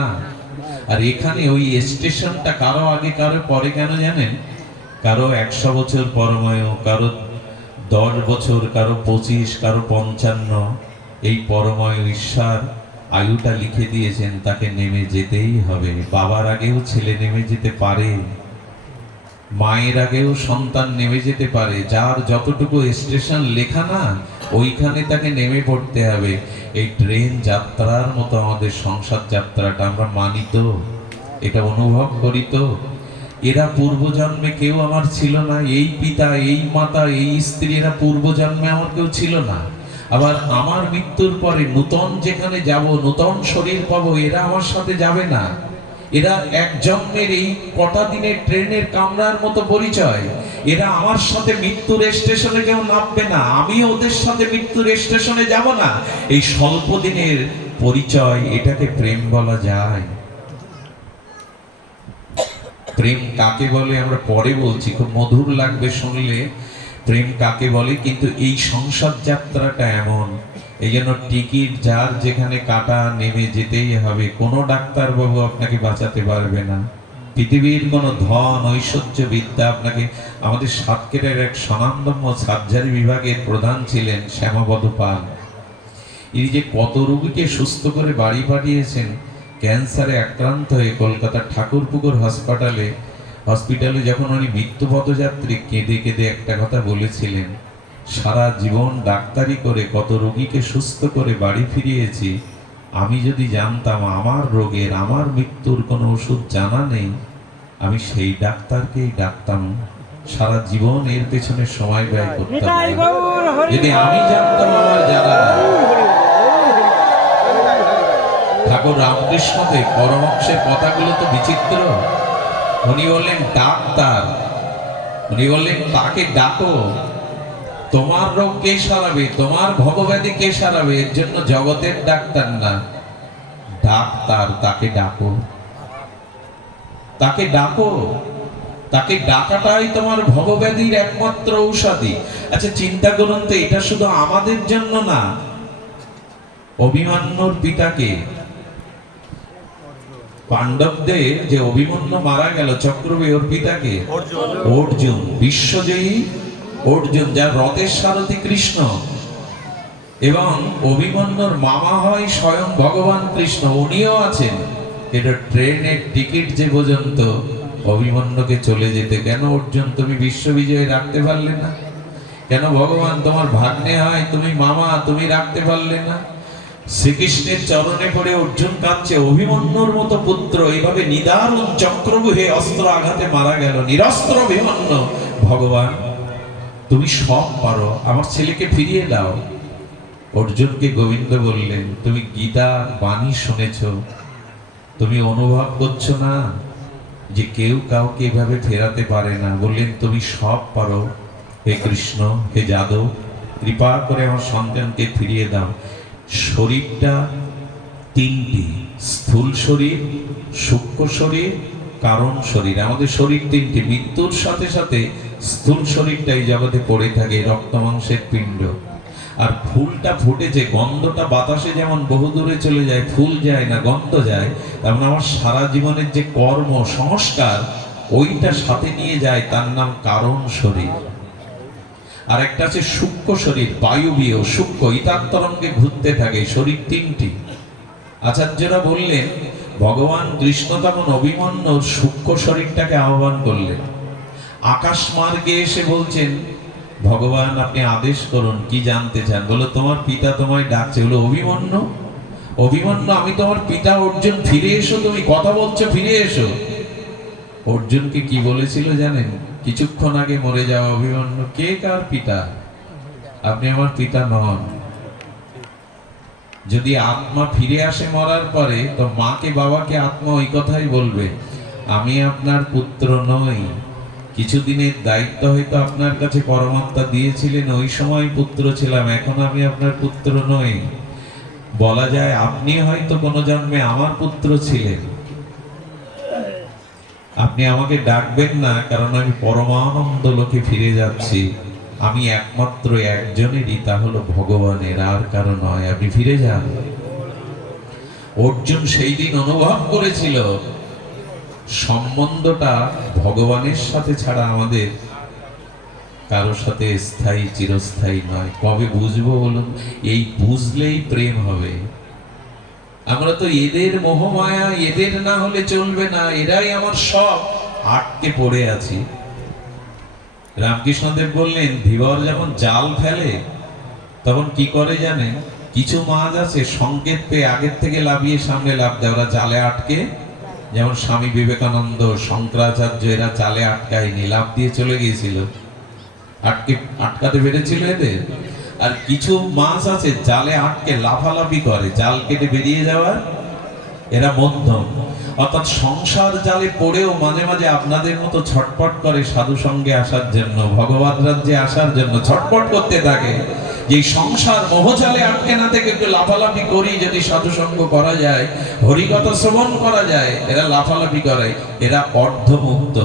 আর এখানে ওই স্টেশনটা কারো আগে কারো পরে কেন জানেন? কারো 100 বছর পরমায়ু, কারো 10 বছর, কারো 25, কারো 55। এই পরমায়ু ঈশ্বর আয়ুটা লিখে দিয়েছেন, তাকে নেমে যেতেই হবে। বাবার আগেও ছেলে নেমে যেতে পারে, মায়ের আগেও সন্তান নেমে যেতে পারে। যার যতটুকু স্টেশন লেখা না, ওইখানে তাকে নেমে পড়তে হবে। এই ট্রেন যাত্রার মতো আমাদের সংসার যাত্রাটা আমরা মানি তো, এটা অনুভব করি তো। এরা পূর্বজন্মে কেউ আমার ছিল না, এই পিতা, এই মাতা, এই স্ত্রী, এরা পূর্বজন্মে আমার কেউ ছিল না। আবার আমার মৃত্যুর পরে নূতন যেখানে যাব, নূতন শরীর পাবো, এরা আমার সাথে যাবে না। এরা এক জন্মের এই কটা দিনের ট্রেনের কামরার মতো পরিচয়। এরা আমার সাথে মৃত্যুর স্টেশনে কেউ নামবে না, আমিও ওদের সাথে মৃত্যুর স্টেশনে যাব না। এই স্বল্প দিনের পরিচয়, এটাকে প্রেম বলা যায়? প্রেম কাকে বলে আমরা পরে বলছি, খুব মধুর লাগবে শুনলে প্রেম কাকে বলে। কিন্তু এই সংসার যাত্রাটা এমন, এই জন্য টিকিট যার যেখানে কাটা, নেমে যেতেই হবে। কোনো ডাক্তারবাবু আপনাকে বাঁচাতে পারবে না, পৃথিবীর কোনো ধন ঐশ্বর্য বিদ্যা আপনাকে। আমাদের সাতক্ষীরার এক স্বনামধন্য সার্জারি বিভাগের প্রধান ছিলেন শ্যামাপদ পাল। ইনি যে কত রোগীকে সুস্থ করে বাড়ি পাঠিয়েছেন। ক্যান্সারে আক্রান্ত হয়ে কলকাতার ঠাকুরপুকুর হসপিটালে যখন উনি মৃত্যু পথযাত্রী কেঁদে কেঁদে একটা কথা বলেছিলেন, সারা জীবন ডাক্তারি করে কত রোগীকে সুস্থ করে বাড়ি ফিরিয়েছি, আমি যদি জানতাম আমার রোগের, আমার মৃত্যুর কোনো ওষুধ জানা নেই, আমি সেই ডাক্তারকেই ডাকতাম, সারা জীবন এর পেছনে সময় ব্যয় করতাম। যদি আমি জানতাম আমার জানা নাই। ঠাকুর রামকৃষ্ণদেব পরমহংসের কথাগুলো তো বিচিত্র। উনি বললেন ডাক্তার, উনি বললেন তাকে ডাকো, তোমার রোগ কে সারাবে, তোমার ভবব্যাধি কে সারাবে, এর জন্য জগতের ডাক্তার না, ডাক্তার, তাকে ডাকো, তাকে ডাকো, তাকে ডাকাটাই তোমার ভবব্যাধির একমাত্র ঔষধি। আচ্ছা চিন্তা করুন তো, এটা শুধু আমাদের জন্য না, অভিমন্যুর পিতাকে, পাণ্ডবদের যে অভিমন্যু মারা গেল, চক্রব্যূহের পিতাকে, অর্জুন, বিশ্বজয়ী অর্জুন, যার রথের সারথি কৃষ্ণ, এবং অভিমন্যুর মামা হয় স্বয়ং ভগবান কৃষ্ণ, উনিও আছেন। এটা ট্রেনের টিকিট যে পর্যন্ত অভিমন্যুকে চলে যেতে, কেন অর্জুন তুমি বিশ্ববিজয় রাখতে পারলে না? কেন ভগবান তোমার ভাগ্নে হয়, তুমি মামা, তুমি রাখতে পারলে না? শ্রীকৃষ্ণের চরণে পড়ে অর্জুন কাঁদছে, অভিমন্যুর মতো পুত্র এইভাবে নিদারুণ চক্রব্যূহে অস্ত্র আঘাতে মারা গেল, নিরস্ত্র অভিমন্যু, ভগবান তুমি সব পারো, আমার ছেলেকে ফিরিয়ে দাও। অর্জুনকে গোবিন্দ বললেন, তুমি গীতার বাণী শুনেছ, তুমি অনুভব করছো না যে কেউ কাউকে এভাবে ফেরাতে পারে না? বললেন তুমি সব পারো, হে কৃষ্ণ, হে যাদব, কৃপা করে আমার সন্তানকে ফিরিয়ে দাও। শরীরটা তিনটি, স্থূল শরীর, সূক্ষ্ম শরীর, কারণ শরীর। আমাদের শরীর তিনটি, মৃত্যুর সাথে সাথে স্থূল শরীরটাই জগতে পড়ে থাকে, রক্ত মাংসের পিণ্ড। আর ফুলটা ফুটেছে, গন্ধটা বাতাসে যেমন বহু দূরে চলে যায়, ফুল যায় না, গন্ধ যায়, তেমন আমার সারা জীবনের যে কর্ম সংস্কার, ওইটা সাথে নিয়ে যায়, তার নাম কারণ শরীর। আর একটা আছে সূক্ষ্ম শরীর, বায়ুবীয়, সূক্ষ্ম, ইতার তরঙ্গে ঘুরতে থাকে। শরীর তিনটি। আচার্যরা বললেন ভগবান কৃষ্ণ তখন অভিমন্যুর সূক্ষ্ম শরীরটাকে আহ্বান করলেন, আকাশ মার্গে এসে বলছেন, ভগবান আপনি আদেশ করুন, কি জানতে চান? বলো তোমার পিতা তোমায় ডাকছে। বলো অভিমন্যু, অভিমন্যু আমি তোমার পিতা অর্জুন, ফিরে এসো, তুমি কথা বলছো, ফিরে এসো। অর্জুনকে কি বলেছিল জানেন? কিছুক্ষণ আগে মরে যাওয়া অভিমন্যু, কে কার পিতা? আপনি আমার পিতা নন। যদি আত্মা ফিরে আসে মরার পরে, তো মাকে বাবাকে আত্মা ওই কথাই বলবে, আমি আপনার পুত্র নই। কিছুদিনের দায়িত্ব হয়তো আপনার কাছে পরমাত্মা দিয়েছিলেন, ওই সময় পুত্র ছিলাম, এখন আমি আপনার পুত্র নই। বলা যায় আপনি হয়তো কোনো জন্মে আমার পুত্র ছিলেন, আপনি আমাকে ডাকবেন না, কারণ আমি পরমানন্দ লোকে ফিরে যাচ্ছি। আমি একমাত্র একজনেরই, তা হলো ভগবানের, আর কারো নয়। আপনি ফিরে যান। অর্জুন সেই দিন অনুভব করেছিল সম্বন্ধটা ভগবানের সাথে ছাড়া আমাদের কারোর সাথে স্থায়ী, চিরস্থায়ী নয়। কবে বুঝবো বলুন? এই বুঝলেই প্রেম হবে। আমরা তো এদের মোহমায়া, এদের না হলে চলবে না, এরাই আমার সব, আটকে পড়ে আছি। রামকৃষ্ণদেব বললেন ধীবর যখন জাল ফেলে তখন কি করে জানেন? কিছু মাছ আছে সংকেত পেয়ে আগের থেকে লাভিয়ে সামনে লাভ দেয়, ওরা জালে আটকে। যেমন স্বামী বিবেকানন্দ, শঙ্করাচার্য, এরা জালে আটকায়নি, লাভ দিয়ে চলে গিয়েছিল, আটকাতে পেরেছিল এদের। আর কিছু মাছ আছে জালে আটকে লাফালাফি করে, জাল কেটে বেরিয়ে যাওয়ার, এরা মধ্যম। অর্থাৎ সংসার জালে পড়েও মাঝে মাঝে আপনাদের মতো ছটপট করে সাধু সঙ্গে আসার জন্য, ভগবান রাজ্যে আসার জন্য ছটপট করতে থাকে। যে সংসার মোহজালে আটকে না থেকে একটু লাফালাফি করি, যদি সাধু সঙ্গ করা যায়, হরিকথা শ্রবণ করা যায়, এরা লাফালাফি করে, এরা অর্ধমুক্ত।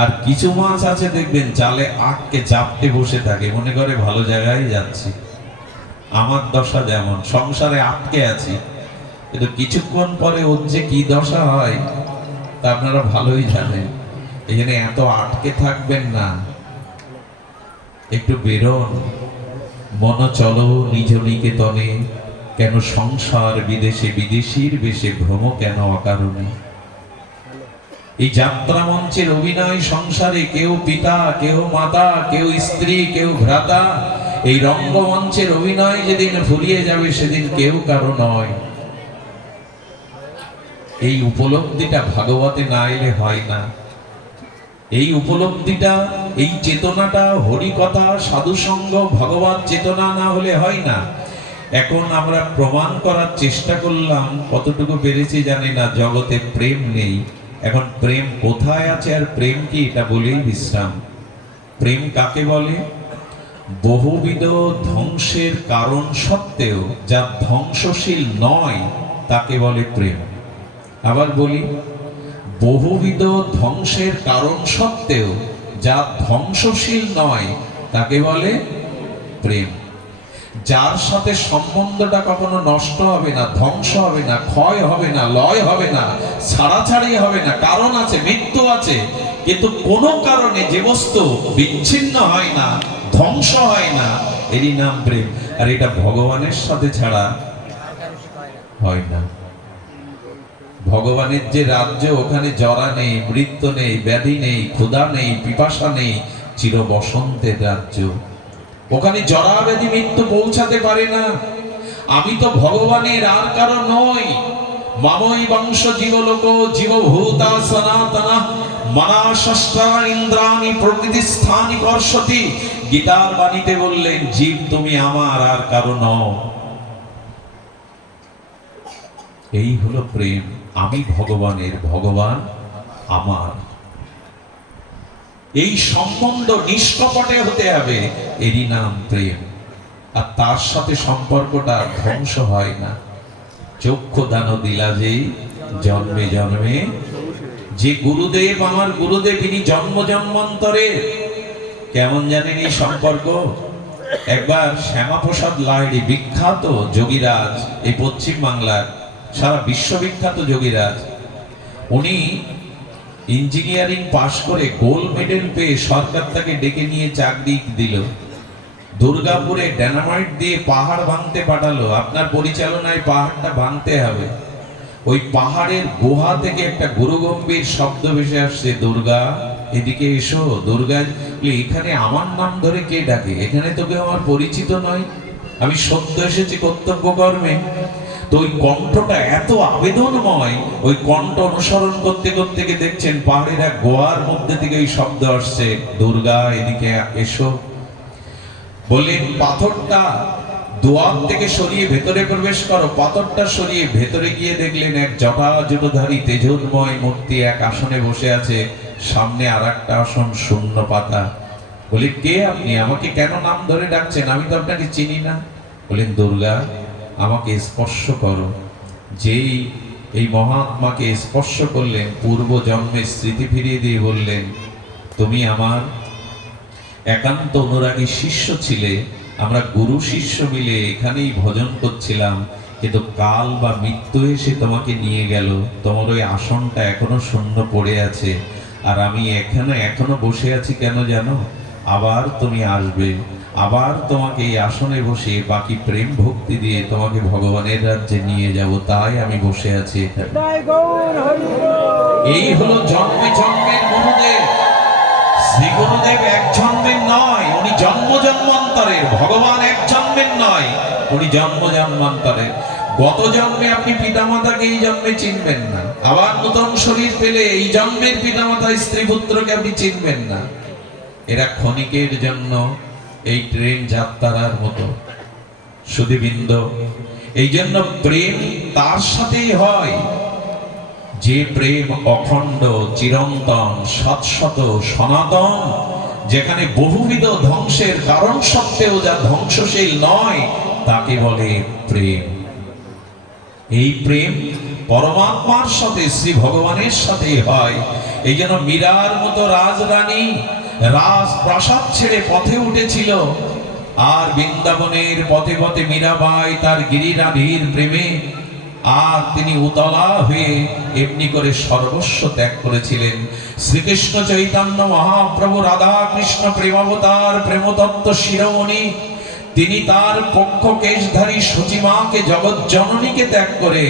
আর কিছু মাছ আছে দেখবেন জালে আটকে চাপতে বসে থাকে, মনে করে ভালো জায়গায় যাচ্ছি। আমার দশা যেমন, সংসারে আটকে আছি, কিন্তু কিছুক্ষণ পরে ওর যে কি দশা হয় তা আপনারা ভালোই জানেন। এই জন্য এত আটকে থাকবেন না, একটু বেরোন, মন চলো নিজ নিকেতনে, কেন সংসার বিদেশে বিদেশির বেশে ভ্রম কেন অকারণে? এই যাত্রা মঞ্চের অভিনয় সংসারে কেউ পিতা, কেউ মাতা, কেউ স্ত্রী, কেউ ভ্রাতা। এই রঙ্গমঞ্চের অভিনয় যেদিন ফুরিয়ে যাবে সেদিন কেউ কারো নয়। এই উপলব্ধিটা ভাগবতে না এলে হয় না। এই উপলব্ধিটা, এই চেতনাটা হরিকথা, সাধুসঙ্গ, ভগবত চেতনা না হলে হয় না। এখন আমরা প্রমাণ করার চেষ্টা করলাম, কতটুকু পেরেছি জানি না, জগতে প্রেম নেই। এখন প্রেম কোথায় আছে আর প্রেম কি, এটা বলেই বিশ্রাম। প্রেম কাকে বলে? বহুবিধ ধ্বংসের কারণ সত্ত্বেও যা ধ্বংসশীল নয় তাকে বলে প্রেম। আবার বলি, বহুবিধ ধ্বংসের কারণ সত্ত্বেও যা ধ্বংসশীল নয় তাকে বলে প্রেম। যার সাথে সম্বন্ধটা কখনো নষ্ট হবে না, ধ্বংস হবে না, ক্ষয় হবে না, লয় হবে না, ছাড়াছাড়ি হবে না। কারণ আছে, মৃত্যু আছে, কিন্তু কোনো কারণে যে বস্তু বিচ্ছিন্ন হয় না, ধ্বংস হয় না, এরই নাম প্রেম। আর এটা ভগবানের সাথে ছাড়া হয় না। ভগবানের যে রাজ্য, ওখানে জরা নেই, মৃত্যু নেই, ব্যাধি নেই, ক্ষুধা নেই, পিপাসা নেই, চির বসন্তের রাজ্য। ওখানে জরা ব্যাধি মৃত্যু পৌঁছাতে পারে না। আমি তো ভগবানের আর কারো নই। মামই বংশ জীবলোক জীবভূতা সনাতনা মনাশস্ত্রা ইন্দ্রাণী প্রকৃতি স্থানি কর্ষতি। গীতার বাণীতে বললেন, জীব তুমি আমার, আর কারো নও। এই হলো প্রেম। আমি ভগবানের, ভগবান আমার। এই সম্বন্ধ নিষ্কপটে হতে হবে, এরই নাম প্রেম। আর তার সাথে সম্পর্কটা ধ্বংস হয় না। চক্ষু দান দিলা যে জন্মে জন্মে, যে গুরুদেব আমার গুরুদেব, ইনি জন্ম জন্মান্তরে। কেমন জানেন এই সম্পর্ক? একবার শ্যামাপ্রসাদ লাহিড়ী, বিখ্যাত যোগীরাজ, এই পশ্চিম বাংলার সারা বিশ্ববিখ্যাত যোগীরাজ, উনি ইঞ্জিনিয়ারিং পাশ করে গোল্ড মেডেল পেয়ে সরকার তাকে ডেকে নিয়ে চাকরি দিল। দুর্গাপুরে ডায়নামাইট দিয়ে পাহাড় ভাঙতে পাঠালো। আপনার পরিচালনায় পাহাড়টা ভাঙতে হবে। ওই পাহাড়ের গুহা থেকে একটা গুরুগম্ভীর শব্দ ভেসে আসছে, দুর্গা এদিকে এসো। দুর্গা, এখানে আমার নাম ধরে কে ডাকে? এখানে তো কেউ আমার পরিচিত নয়, আমি সদ্য এসেছি কর্তব্য কর্মে। তো ওই কণ্ঠটা এত আবেদনময়, ওই কণ্ঠ অনুসরণ করতে করতে দেখছেন পাহাড়ের এক গোয়ার মধ্যে থেকে ওই শব্দ আসছে, দুর্গা এদিকে এসো। বললেন, পাথরটা দুয়ার থেকে সরিয়ে ভেতরে প্রবেশ করো। পাথরটা সরিয়ে ভেতরে গিয়ে দেখলেন এক জটাজুটধারী তেজোময় মূর্তি এক আসনে বসে আছে, সামনে আর একটা আসন শূন্য পাতা। বলি, কে আপনি? আমাকে কেন নাম ধরে ডাকছেন? আমি তো আপনাকে চিনি না। বলেন, দুর্গা আমাকে স্পর্শ করো। যেই এই মহাত্মাকে স্পর্শ করলেন, পূর্ব জন্মের স্মৃতি ফিরিয়ে দিয়ে বললেন, তুমি আমার একান্ত অনুরাগী শিষ্য ছিলে। আমরা গুরু শিষ্য মিলে এখানেই ভজন করছিলাম, কিন্তু কাল বা মৃত্যু এসে তোমাকে নিয়ে গেল। তোমার ওই আসনটা এখনো শূন্য পড়ে আছে, আর আমি এখানে এখনো বসে আছি কেন জানো? আবার তুমি আসবে, আবার তোমাকে এই আসনে বসে বাকি প্রেম ভক্তি দিয়ে তোমাকে ভগবানের রাজ্যে নিয়ে যাব, তাই আমি বসে আছি। এই হলো জন্মে জন্মের গুরুদেব। শ্রী গুরুদেব এক জন্মের নয়, উনি জন্ম জন্মান্তরের। ভগবান এক জন্মের নয়, উনি জন্ম জন্মান্তরের। গত জন্মে আপনি পিতামাতাকে এই জন্মে চিনবেন না, আবার নতুন শরীর পেলে এই জন্মের পিতামাতা স্ত্রী পুত্রকে আপনি চিনবেন না। এরা ক্ষণিকের জন্য, এই ট্রেন যাত্রার মতো। সুধীবৃন্দ, এই জন্য প্রেম তার সাথেই হয় যে প্রেম অখণ্ড, চিরন্তন, শাশ্বত, সনাতন, যেখানে বহুবিধ ধ্বংসের কারণ সত্ত্বেও যা ধ্বংসশীল নয় তাকে বলে প্রেম। এই প্রেম পরমাত্মার সাথে, শ্রী ভগবানের সাথে হয়। এই জন্য মীরার মতো রাজরানী রাজপ্রাসাদ ছেড়ে পথে উঠেছিল, আর বৃন্দাবনের পথে পথে মীরাবাই তার গিরিরাধীর প্রেমে, আর তিনি উতলা হয়ে এমনি করে সর্বস্ব ত্যাগ করেছিলেন। শ্রীকৃষ্ণ চৈতন্য মহাপ্রভু রাধা কৃষ্ণ প্রেমাবতার প্রেমতত্ত্ব শিরোমণি তিনি তার পক্ষ কেশধারী সচিমাকে জগৎ জননীকে ত্যাগ করে,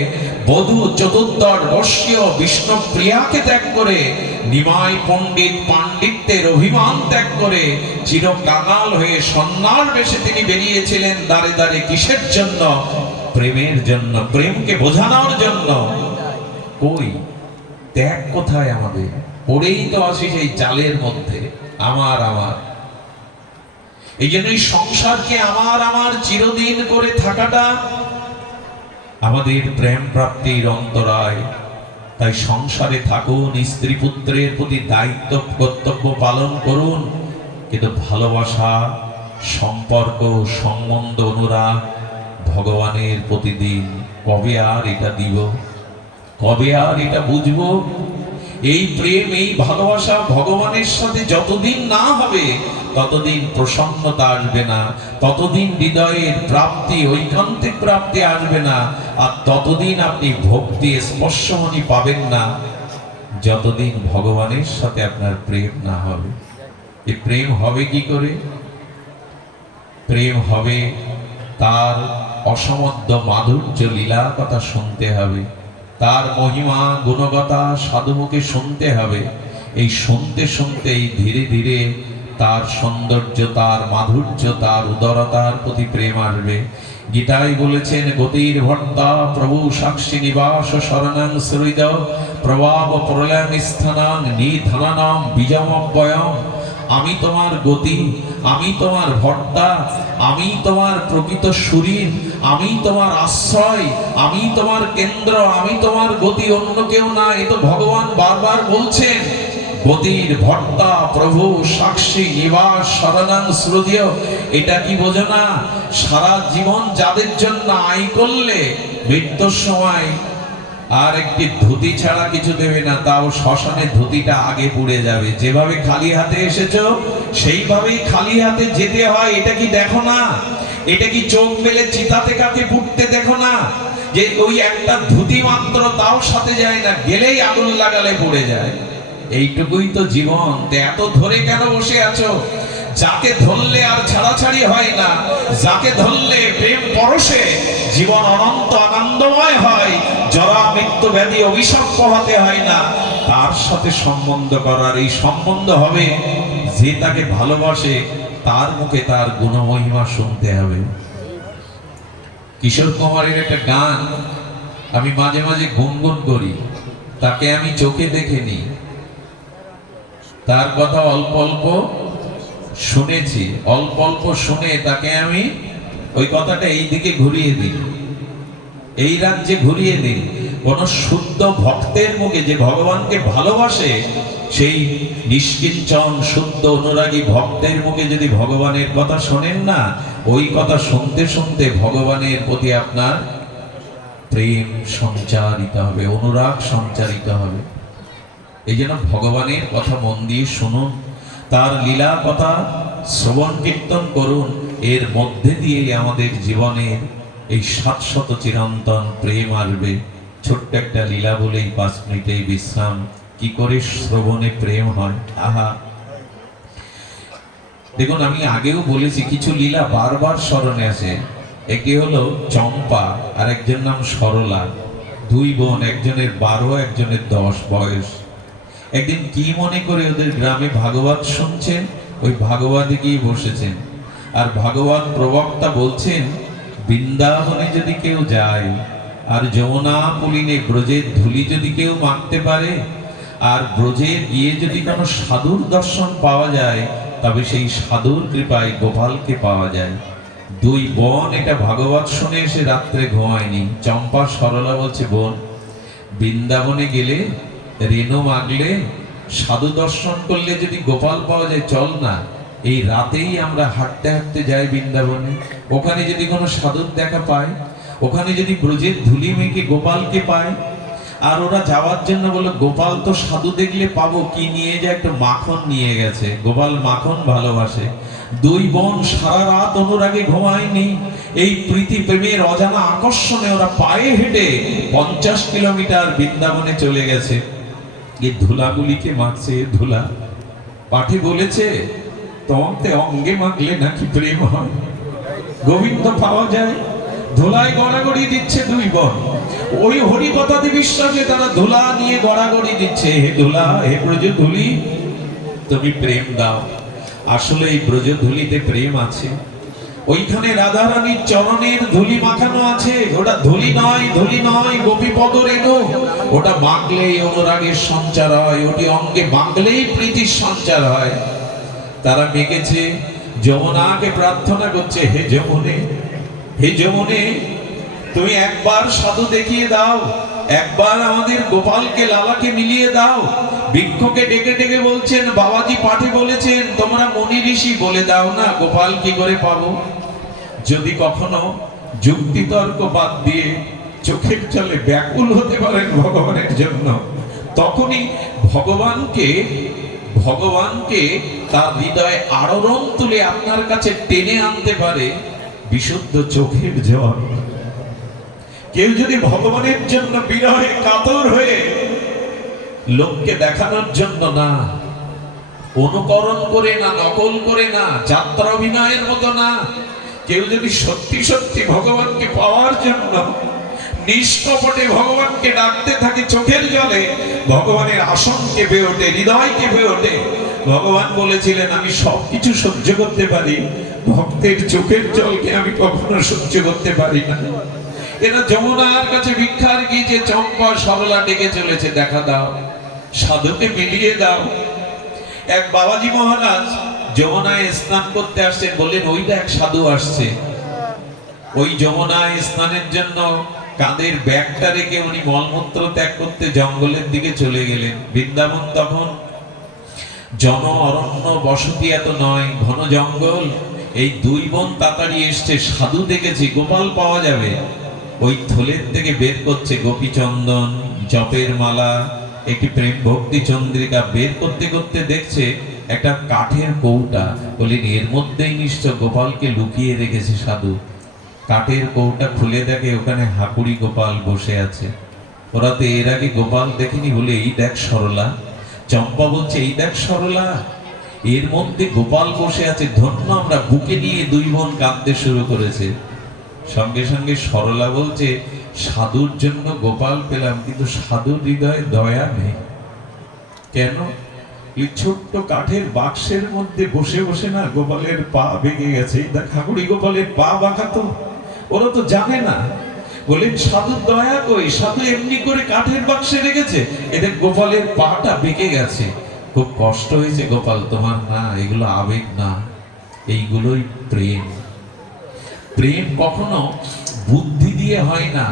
বধূ চতুর্দর বর্ষীয় বিষ্ণুপ্রিয়াকে ত্যাগ করে, নিমাই পণ্ডিত পাণ্ডিত্যের অভিমান ত্যাগ করে চির কাঙাল হয়ে সন্ন্যার বেশে তিনি বেরিয়েছিলেন দ্বারে দ্বারে। কিসের জন্য? প্রেমের জন্য, প্রেমকে বোঝানোর জন্য। কই ত্যাগ কোথায় আমাদের? পড়েই তো আসি সেই জালের মধ্যে, আমার আমার। এই জন্য এই সংসারকে আমার আমার চিরদিন করে থাকাটা আমাদের প্রেম প্রাপ্তির অন্তরায়। তাই সংসারে থাকুন, স্ত্রী পুত্রের প্রতি দায়িত্ব কর্তব্য পালন করুন, কিন্তু ভালোবাসা, সম্পর্ক, সম্বন্ধ, অনুরাগ ভগবানের প্রতিদিন। কবে আর এটা দিব? কবে আর এটা বুঝবো? এই প্রেম, এই ভালোবাসা ভগবানের সাথে যতদিন না হবে ততদিন প্রসন্নতা আসবে না, ততদিন হৃদয়ের প্রাপ্তি, ঐকান্তিক প্রাপ্তি আসবে না, আর ততদিন আপনি ভক্তি স্পর্শমণি পাবেন না, যতদিন ভগবানের সাথে আপনার প্রেম না হবে। এই প্রেম হবে কি করে? প্রেম হবে তার অসমধ্য মাধুর্য লীলার কথা শুনতে হবে, তার মহিমা গুণগতা সাধুমুখে শুনতে হবে। এই শুনতে শুনতেই ধীরে ধীরে তার সৌন্দর্য, তার মাধুর্য, তার উদারতার প্রতি প্রেম আসবে। গীতায় বলেছেন, গতির ভর্তা প্রভু সাক্ষী নিবাস শরণাং শ্রীদ প্রভাব প্রলয় স্থানাং নিধানানাম বীজমব্যয়ম। আমি তোমার গতি, আমি তোমার ভর্তা, আমি তোমার প্রকৃত শরীর, আমি তোমার আশ্রয়, আমি তোমার কেন্দ্র, আমি তোমার গতি, অন্য কেউ না। এ তো ভগবান বারবার বলছেন। গতির ভর্তা প্রভু সাক্ষী নিবাস শরণাং শ্রদ্ধেয়। এটা কি বোঝো না? সারা জীবন যাদের জন্য আয় করলে মৃত্যুর সময় আর একটি ধুতি ছাড়া কিছু দেবে না, তাও শ্মশানে ধুতিটা আগে পুড়ে যাবে। যেভাবে খালি হাতে এসেছো সেইভাবেই খালি হাতে যেতে হয়। এটা কি দেখো না? এটা কি চোখ মেলে চিতাতে কাকে পুড়তে দেখো না? যে ওই একটা ধুতি মাত্র তাও সাথে যায় না, গেলেই আগুন লাগালে পড়ে যায়। এইটুকুই তো জীবন। এত ধরে কেন বসে আছো? যাকে ধরলে আর ছাড়াছাড়ি হয় না, যাকে ধরলে প্রেম পরশে জীবন অনন্ত আনন্দময় হয়, জরা মৃত্যু ব্যাধি অভিশাপ পোহাতে হয় না, তার সাথে সম্বন্ধ করার। এই সম্বন্ধ হবে যে তাকে ভালোবাসে, তার মুখে তার গুণমহিমা শুনতে হবে। কিশোর কুমারের একটা গান আমি মাঝে মাঝে গুনগুন করি। তাকে আমি চোখে দেখিনি, তার কথা অল্প অল্প শুনেছি, অল্প অল্প শুনে তাকে আমি ওই কথাটা এই দিকে ঘুরিয়ে দিই, এই রাজ্যে ঘুরিয়ে দিই। কোন শুদ্ধ ভক্তের মুখে, যে ভগবানকে ভালোবাসে, সেই নিষ্কিঞ্চন শুদ্ধ অনুরাগী ভক্তের মুখে যদি ভগবানের কথা শোনেন না, ওই কথা শুনতে শুনতে ভগবানের প্রতি আপনার প্রেম সঞ্চারিত হবে, অনুরাগ সঞ্চারিত হবে। এই জন্য ভগবানের কথা মন দিয়ে শুনুন, তার লীলা কথা শ্রবণ কীর্তন করুন। এর মধ্যে দিয়ে আমাদের জীবনের এই শাশ্বত চিরন্তন প্রেম আসবে। ছোট্ট একটা লীলা বলেই 5 মিনিটেই বিশ্রাম। কি করে শ্রবণে প্রেম হয়? আহা, দেখুন, আমি আগেও বলেছি কিছু লীলা বারবার স্মরণে আসে। একটি হলো চম্পা, আর একজন নাম সরলা। 2 বোন, একজনের 12, একজনের 10 বয়স। একদিন কি মনে করে ওদের গ্রামে ভাগবত শুনছেন, ওই ভাগবতে গিয়ে বসেছেন। আর ভাগবত প্রবক্তা বলছেন, বৃন্দাবনে যদি কেউ যায় আর যমুনা পুলিনে ব্রজের ধুলি যদি কেউ মাখতে পারে, আর ব্রজে গিয়ে যদি কোনো সাধুর দর্শন পাওয়া যায়, তবে সেই সাধুর কৃপায় গোপালকে পাওয়া যায়। 2 বোন এটা ভাগবত শুনে এসে রাত্রে ঘুমায়নি। চম্পা সরলা বলছে, বোন, বৃন্দাবনে গেলে, রেণু মাগলে, সাধু দর্শন করলে যদি গোপাল পাওয়া যায়, চল না, এই রাতেই আমরা হাঁটতে হাঁটতে যাই বৃন্দাবনে। ওখানে যদি কোনো সাধুর দেখা পায়, ওখানে যদি ব্রজের ধুলি মেখে গোপালকে পায়। আর ওরা যাওয়ার জন্য বলল, গোপাল তো সাধু দেখলে পাবো, কি নিয়ে যায়? একটু মাখন নিয়ে গেছে, গোপাল মাখন ভালোবাসে। 2 বোন সারা রাত অনুরাগে ঘুমায়নি। এই প্রীতি প্রেমের অজানা আকর্ষণে ওরা পায়ে হেঁটে 50 কিলোমিটার বৃন্দাবনে চলে গেছে। এই ধুলাগুলিকে মাখছে। ধুলা পাঠে বলেছে, তোমাকে অঙ্গে মাখলে নাকি প্রেম হয়। গোবিন্দ পাওয়া যায়? ধুলায় গড়াগড়ি দিচ্ছে দুই বোন, ওই হরিকথাতে বিশ্বাসে তারা ধুলা নিয়ে গড়াগড়ি দিচ্ছে। হে ধুলা, হে ব্রজধূলি, তুমি প্রেম দাও। আসলে এই ব্রজধূলিতে প্রেম আছে। ওইখানে রাধারানীর চরণের ধুলি মাখানো আছে। ওটা ধুলি নয়, ধুলি নয়, গোপীপদ রেণু। ওটা মাখলেই অনুরাগের সঞ্চার হয়, ওটি অঙ্গে মাখলেই প্রীতির সঞ্চার হয়। তারা মেখেছে, যমুনাকে প্রার্থনা করছে, হে যমুনে, হে যমুনে, তুমি একবার সাধু দেখিয়ে দাও, একবার আমাদের গোপালকে লালাকে মিলিয়ে দাও। বৃক্ষকে ডেকে ডেকে বলছেন, বাবাজি পাঠে বলেছেন, তোমরা মুনি ঋষি বলে দাও না গোপাল কি করে পাবো। যদি কখনো যুক্তি তর্ক বাদ দিয়ে চোখের জলে ব্যাকুল হতে পারেন ভগবানের জন্য, তখনই ভগবানকে তার হৃদয়ে আড়রণ তুলে আপনার কাছে টেনে আনতে পারে বিশুদ্ধ চোখের জল। কেউ যদি ভগবানের জন্য বিরহে কাতর হয়ে, লোককে দেখানোর জন্য না, অনুকরণ করে না, নকল করে না, যাত্রা অভিনয়ের মতো না, কেউ যদি সত্যি সত্যি ভগবানকে পাওয়ার জন্য নিষ্কপটে ভগবানকে ডাকতে থাকে চোখের জলে, ভগবানের আসন কেঁপে ওঠে, হৃদয় কেঁপে ওঠে। ভগবান বলেছিলেন, আমি সবকিছু সহ্য করতে পারি, ভক্তের চোখের জলকে আমি কখনো সহ্য করতে পারি না। এরা যমুনার কাছে ভিক্ষার গিয়ে চম্পা সরলা ডেকে চলেছে, দেখা দাও, সাধুকে মিলিয়ে দাও। এক বাবাজি মহারাজ যমুনায় স্নান করতে আসছেন, বললেন ওইটা এক সাধু আসছে। ওই যমুনায় স্নানের জন্য কাঁধের ব্যাগটা রেখে উনি মলমূত্র ত্যাগ করতে জঙ্গলের দিকে চলে গেলেন। বৃন্দাবন তখন জন অরণ্য বসতি এত নয়, ঘন জঙ্গল। এই দুই বোন তাড়াতাড়ি এসছে, সাধু দেখেছি, গোপাল পাওয়া যাবে। ওই থলের থেকে বের করছে গোপীচন্দন, জপের মালা, একটি প্রেম ভক্তি চন্দ্রিকা। বের করতে করতে দেখছে একটা কাঠের কৌটা। বলি এর মধ্যেই নিশ্চয় গোপালকে লুকিয়ে রেখেছে সাধু। কাঠের কৌটা খুলে দেখে ওখানে হাকুড়ি গোপাল বসে আছে। ওরা তো এর আগে গোপাল দেখেনি, বলে এই দেখ সরলা। চম্পা বলছে, এই দেখ সরলা, এর মধ্যে গোপাল বসে আছে, ধন্য আমরা। বুকে নিয়ে দুই বোন কাঁদতে শুরু করেছে। সঙ্গে সঙ্গে সরলা বলছে, সাধুর জন্য গোপাল পেলাম, কিন্তু সাধুর হৃদয়ে দয়া নেই। কেন? এই ছোট্ট কাঠের বাক্সের মধ্যে বসে বসে না গোপালের পা ভেঙে গেছে। ঠাকুরি গোপালের পা বাঁকাতো, ওরা তো জানে না। বলে সাধুর দয়া কই, সাধু এমনি করে কাঠের বাক্সে রেখেছে, এদের গোপালের পাটা বেঁকে গেছে। খুব কষ্ট হয়েছে গোপাল তোমার। না, এগুলো আবেগ না, এইগুলোই প্রেম। প্রেম কখনো বুদ্ধি দিয়ে হয় না,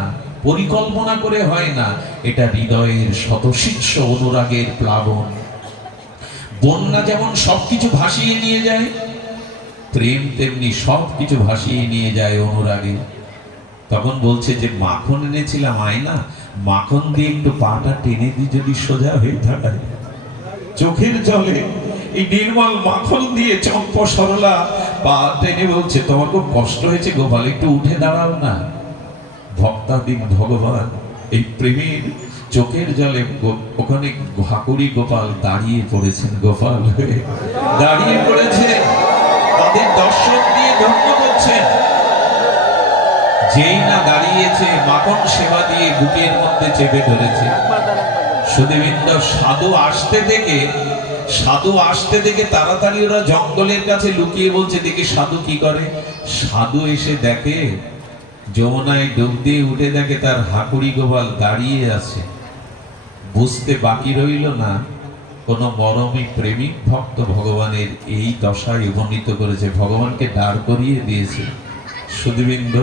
পরিকল্পনা করে হয় না, এটা হৃদয়ের শতশিষ্য অনুরাগের প্লাবন। বন্যা যেমন সবকিছু ভাসিয়ে নিয়ে যায়, প্রেম তেমনি সবকিছু ভাসিয়ে নিয়ে যায় অনুরাগে। তখন বলছে যে মাখন এনেছিলাম আয়না, মাখন দিয়ে একটু পাটা টেনে দিয়ে যদি সোজা হয়ে দাঁড়ায়, চোখের জলে এই নির্মল মাখন দিয়ে চম্পা সরলা পা টেনে বলছে, তোমার খুব কষ্ট হয়েছে গোপাল, একটু উঠে দাঁড়াও না। ভক্তাদিন ভগবান এই প্রেমের চোখের জলে ওখানে হাকুড়ি গোপাল দাঁড়িয়ে পড়েছেন, গোপাল হয়ে দাঁড়িয়ে পড়েছে, তাদের দর্শন দিয়ে ধন্য করছেন। যেই না দাঁড়িয়েছে, মাখন সেবা দিয়ে বুকের মধ্যে চেপে ধরেছে। সুধীবৃন্দ, সাধু আসতে দেখে তাড়াতাড়ি ওরা জঙ্গলের কাছে লুকিয়ে বলছে, দেখি সাধু কি করে। সাধু এসে দেখে, যমুনায় ডুব দিয়ে উঠে দেখে তার হাকুড়ি গোপাল দাঁড়িয়ে আছে। বুঝতে বাকি রইল না, কোন মরমী প্রেমিক ভক্ত ভগবানের এই দশায় উপনীত করেছে, ভগবানকে দাঁড় করিয়ে দিয়েছে। সুধীবৃন্দ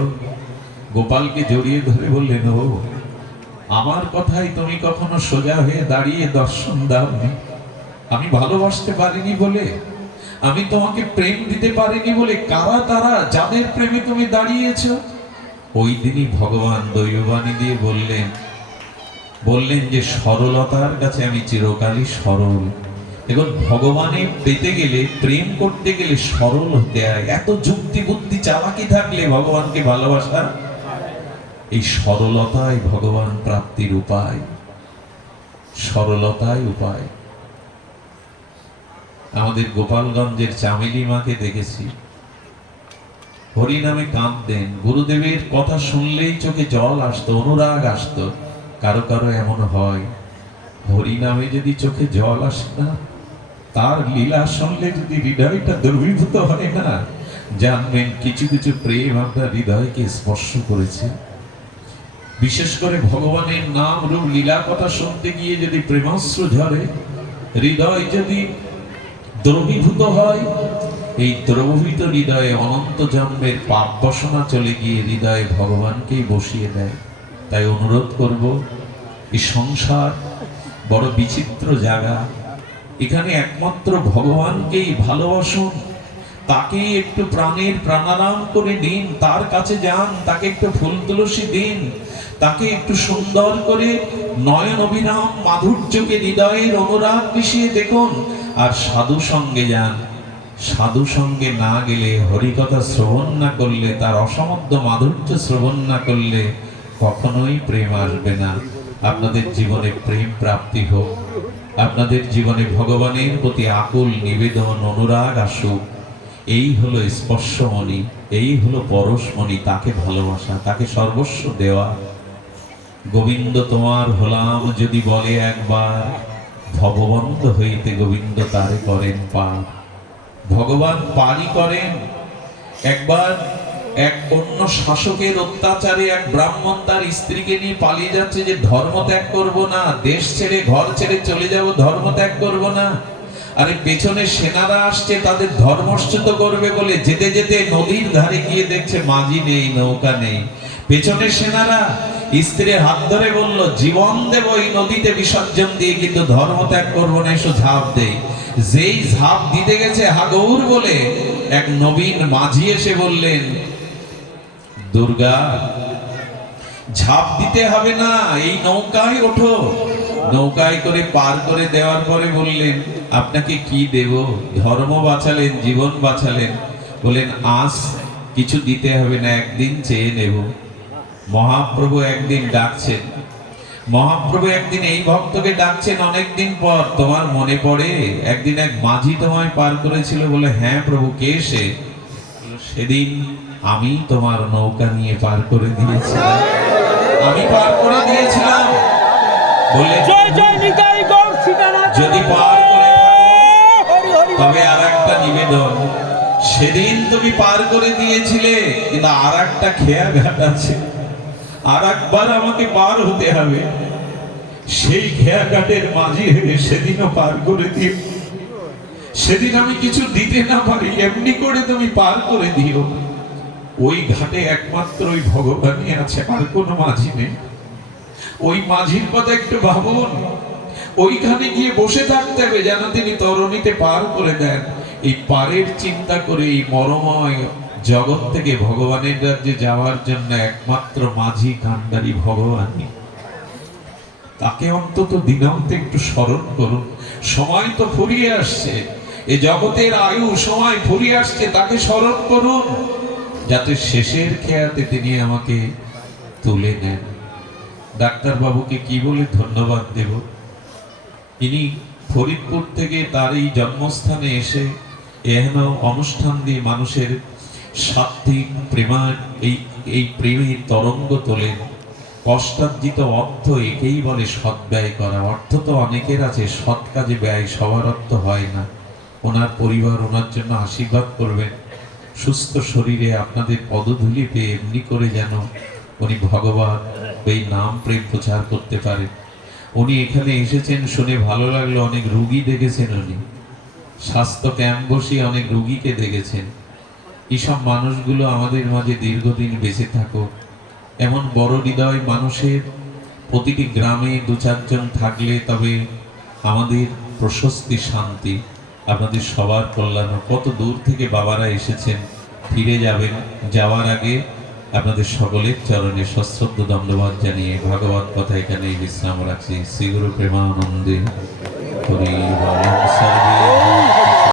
গোপালকে জড়িয়ে ধরে বললেন, ও আমার কথাই তুমি কখনো সোজা হয়ে দাঁড়িয়ে দর্শন দাওনি। আমি ভালোবাসতে পারিনি বলে, আমি তোমাকে প্রেম দিতে পারিনি বলে, কারা তারা যাদের প্রেমে তুমি দাঁড়িয়েছ? ওই দিনই ভগবান দৈববাণী দিয়ে বললেন যে সরলতার কাছে আমি চিরকালই সরল। দেখুন, ভগবানে পেতে গেলে, প্রেম করতে গেলে সরল হতে হয়। এত যুক্তি বুদ্ধি চালাকি থাকলে ভগবানকে ভালোবাসা, এই সরলতাই ভগবান প্রাপ্তির উপায়, সরলতাই উপায়। আমাদের গোপালগঞ্জের চামেলি মাকে দেখেছি, হরিনামে কাঁদতেন, গুরুদেবের কথা শুনলেই চোখে জল আসতো, অনুরাগ আসতো। কারো কারো এমন হয়, হরিনামে যদি চোখে জল আসে না, তার লীলা শুনলে যদি হৃদয়টা দ্রবীভূত হয় না, জানবেন কিছু কিছু প্রেম আপনার হৃদয়কে স্পর্শ করেছে। বিশেষ করে ভগবানের নাম রূপ লীলা কথা শুনতে গিয়ে যদি প্রেমাশ্রু ঝরে, হৃদয় যদি দ্রবীভূত হয়, এই দ্রবীভূত হৃদয়ে অনন্ত জন্মের পাপ বাসনা চলে গিয়ে হৃদয়ে ভগবানকেই বসিয়ে দেয়। তাই অনুরোধ করব, এই সংসার বড় বিচিত্র জায়গা, এখানে একমাত্র ভগবানকেই ভালোবাসুন, তাকেই একটু প্রাণের প্রাণারাম করে দিন, তার কাছে যান, তাকে একটু ফুল তুলসী দিন, তাকে একটু সুন্দর করে নয়ন অভিরাম মাধুর্যকে হৃদয়ের অনুরাগ মিশিয়ে দেখুন। আর সাধু সঙ্গে যান, সাধু সঙ্গে না গেলে, হরিকথা শ্রবণ না করলে, তার অসমর্থ মাধুর্য শ্রবণ না করলে কখনোই প্রেম আসবে না। আপনাদের জীবনে প্রেম প্রাপ্তি হোক, আপনাদের জীবনে ভগবানের প্রতি আকুল নিবেদন অনুরাগ আসুক। এই হলো স্পর্শমণি, এই হলো পরশমণি, তাকে ভালোবাসা, তাকে সর্বস্ব দেওয়া। গোবিন্দ তোমার হলাম যদি বলে একবার, ভগবন্ত হইতে গোবিন্দ তারে করেন পার। ভগবান পারই করেন। একবার এক অন্য শাসকের অত্যাচারে এক ব্রাহ্মণ তার স্ত্রীকে নিয়ে পালিয়ে যাচ্ছে, যে ধর্ম ত্যাগ করবো না, দেশ ছেড়ে ঘর ছেড়ে চলে যাব, ধর্ম ত্যাগ করবো না। আরে পেছনে সেনারা আসছে, তাদের ধর্মচ্যুত করবে বলে যেতে যেতে নদীর ধারে গিয়ে দেখছে মাঝি নেই, নৌকা নেই। পেছনে সেনারা স্ত্রীর হাত ধরে বলল, জীবন দেব এই নদীতে বিসর্জন দিয়ে, কিন্তু ধর্ম ত্যাগ করবো না, এসো ঝাঁপ দেই। যেই ঝাঁপ দিতে গেছে হাগৌর বলে এক নবীন মাঝি এসে বললেন, দুর্গা ঝাঁপ দিতে হবে না, এই নৌকায় ওঠো। নৌকায় করে পার করে দেওয়ার পরে বললেন, আপনাকে কি দেব? ধর্ম বাঁচালেন, জীবন বাঁচালেন। বলেন, আজ কিছু দিতে হবে না, একদিন চেয়ে নেব। মহাপ্রভু একদিন ডাকছেন, মহাপ্রভু একদিন এই ভক্তকে ডাকছেন অনেকদিন পর, তোমার মনে পড়ে একদিন এক মাঝি তোমায় পার করেছিল? বলে, হ্যাঁ প্রভু, কে সে? সেদিন আমি তোমার নৌকা নিয়ে পার করে দিয়েছিলাম, আমি পার করে দিয়েছিলাম। বলে, যদি পার করে তবে আর একটা নিবেদন, সেদিন তুমি পার করে দিয়েছিলে, কিন্তু আর একটা খেয়া ঘাট আছে, আর একবার আমাকে পার হতে হবে। সেই খেয়া ঘাটের মাঝি হয়ে সেদিনও পার করে দিও। সেদিন আমি কিছু দিতে না পারি, এমনি করে তুমি পার করে দিও। ওই ঘাটে একমাত্র ওই ভগবানই আছে, আর কোনো মাঝি নেই। ওই মাঝির কথা একটু ভাবুন। ওইখানে গিয়ে বসে থাকতে হবে যেন তিনি তরণীতে পার করে দেন। এই পারের চিন্তা করে এই মরময় জগৎ থেকে ভগবানের রাজ্যে যাওয়ার জন্য একমাত্র মাঝি কান্ডারি ভগবানই। তাকে অন্তত দিনান্তে একটু স্মরণ করুন। সময় তো ফুরিয়ে আসছে, এই জগতের আয়ু সময় ফুরিয়ে আসছে, তাকে স্মরণ করুন, যাতে শেষের খেয়াতে তিনি আমাকে তুলে নেন। ডাক্তার বাবুকে কি বলে ধন্যবাদ দেব? ইনি ফরিদপুর থেকে তার এই জন্মস্থানে এসে এহেন অনুষ্ঠান দিয়ে মানুষের সাত্ত্বিক প্রেমার এই প্রেমের তরঙ্গ তোলেন। কষ্টার্জিত অর্থ একেই বলে সদ্ব্যয় করা। অর্থ তো অনেকের আছে, সৎ কাজে ব্যয় সবার অর্থ হয় না। ওনার পরিবার ওনার জন্য আশীর্বাদ করবেন, সুস্থ শরীরে আপনাদের পদধূলি পেয়ে এমনি করে যেন উনি ভগবান এই নাম প্রেম প্রচার করতে পারে। উনি এখানে এসেছেন শুনে ভালো লাগলো, অনেক রুগী দেখেছেন, উনি স্বাস্থ্য ক্যাম্প বসিয়ে অনেক রুগীকে দেখেছেন। এইসব মানুষগুলো আমাদের মাঝে দীর্ঘদিন বেঁচে থাকুক। এমন বড় হৃদয় মানুষের প্রতিটি গ্রামে দু চারজন থাকলে তবে আমাদের প্রশস্তি, শান্তি, আপনাদের সবার কল্যাণ। কত দূর থেকে বাবারা এসেছেন, ফিরে যাবেন। যাওয়ার আগে আপনাদের সকলের চরণে সশ্রদ্ধ দণ্ডবাদ জানিয়ে ভাগবত কথা এখানেই বিশ্রাম রাখছি। শ্রী গুরু প্রেমানন্দে হরি বল।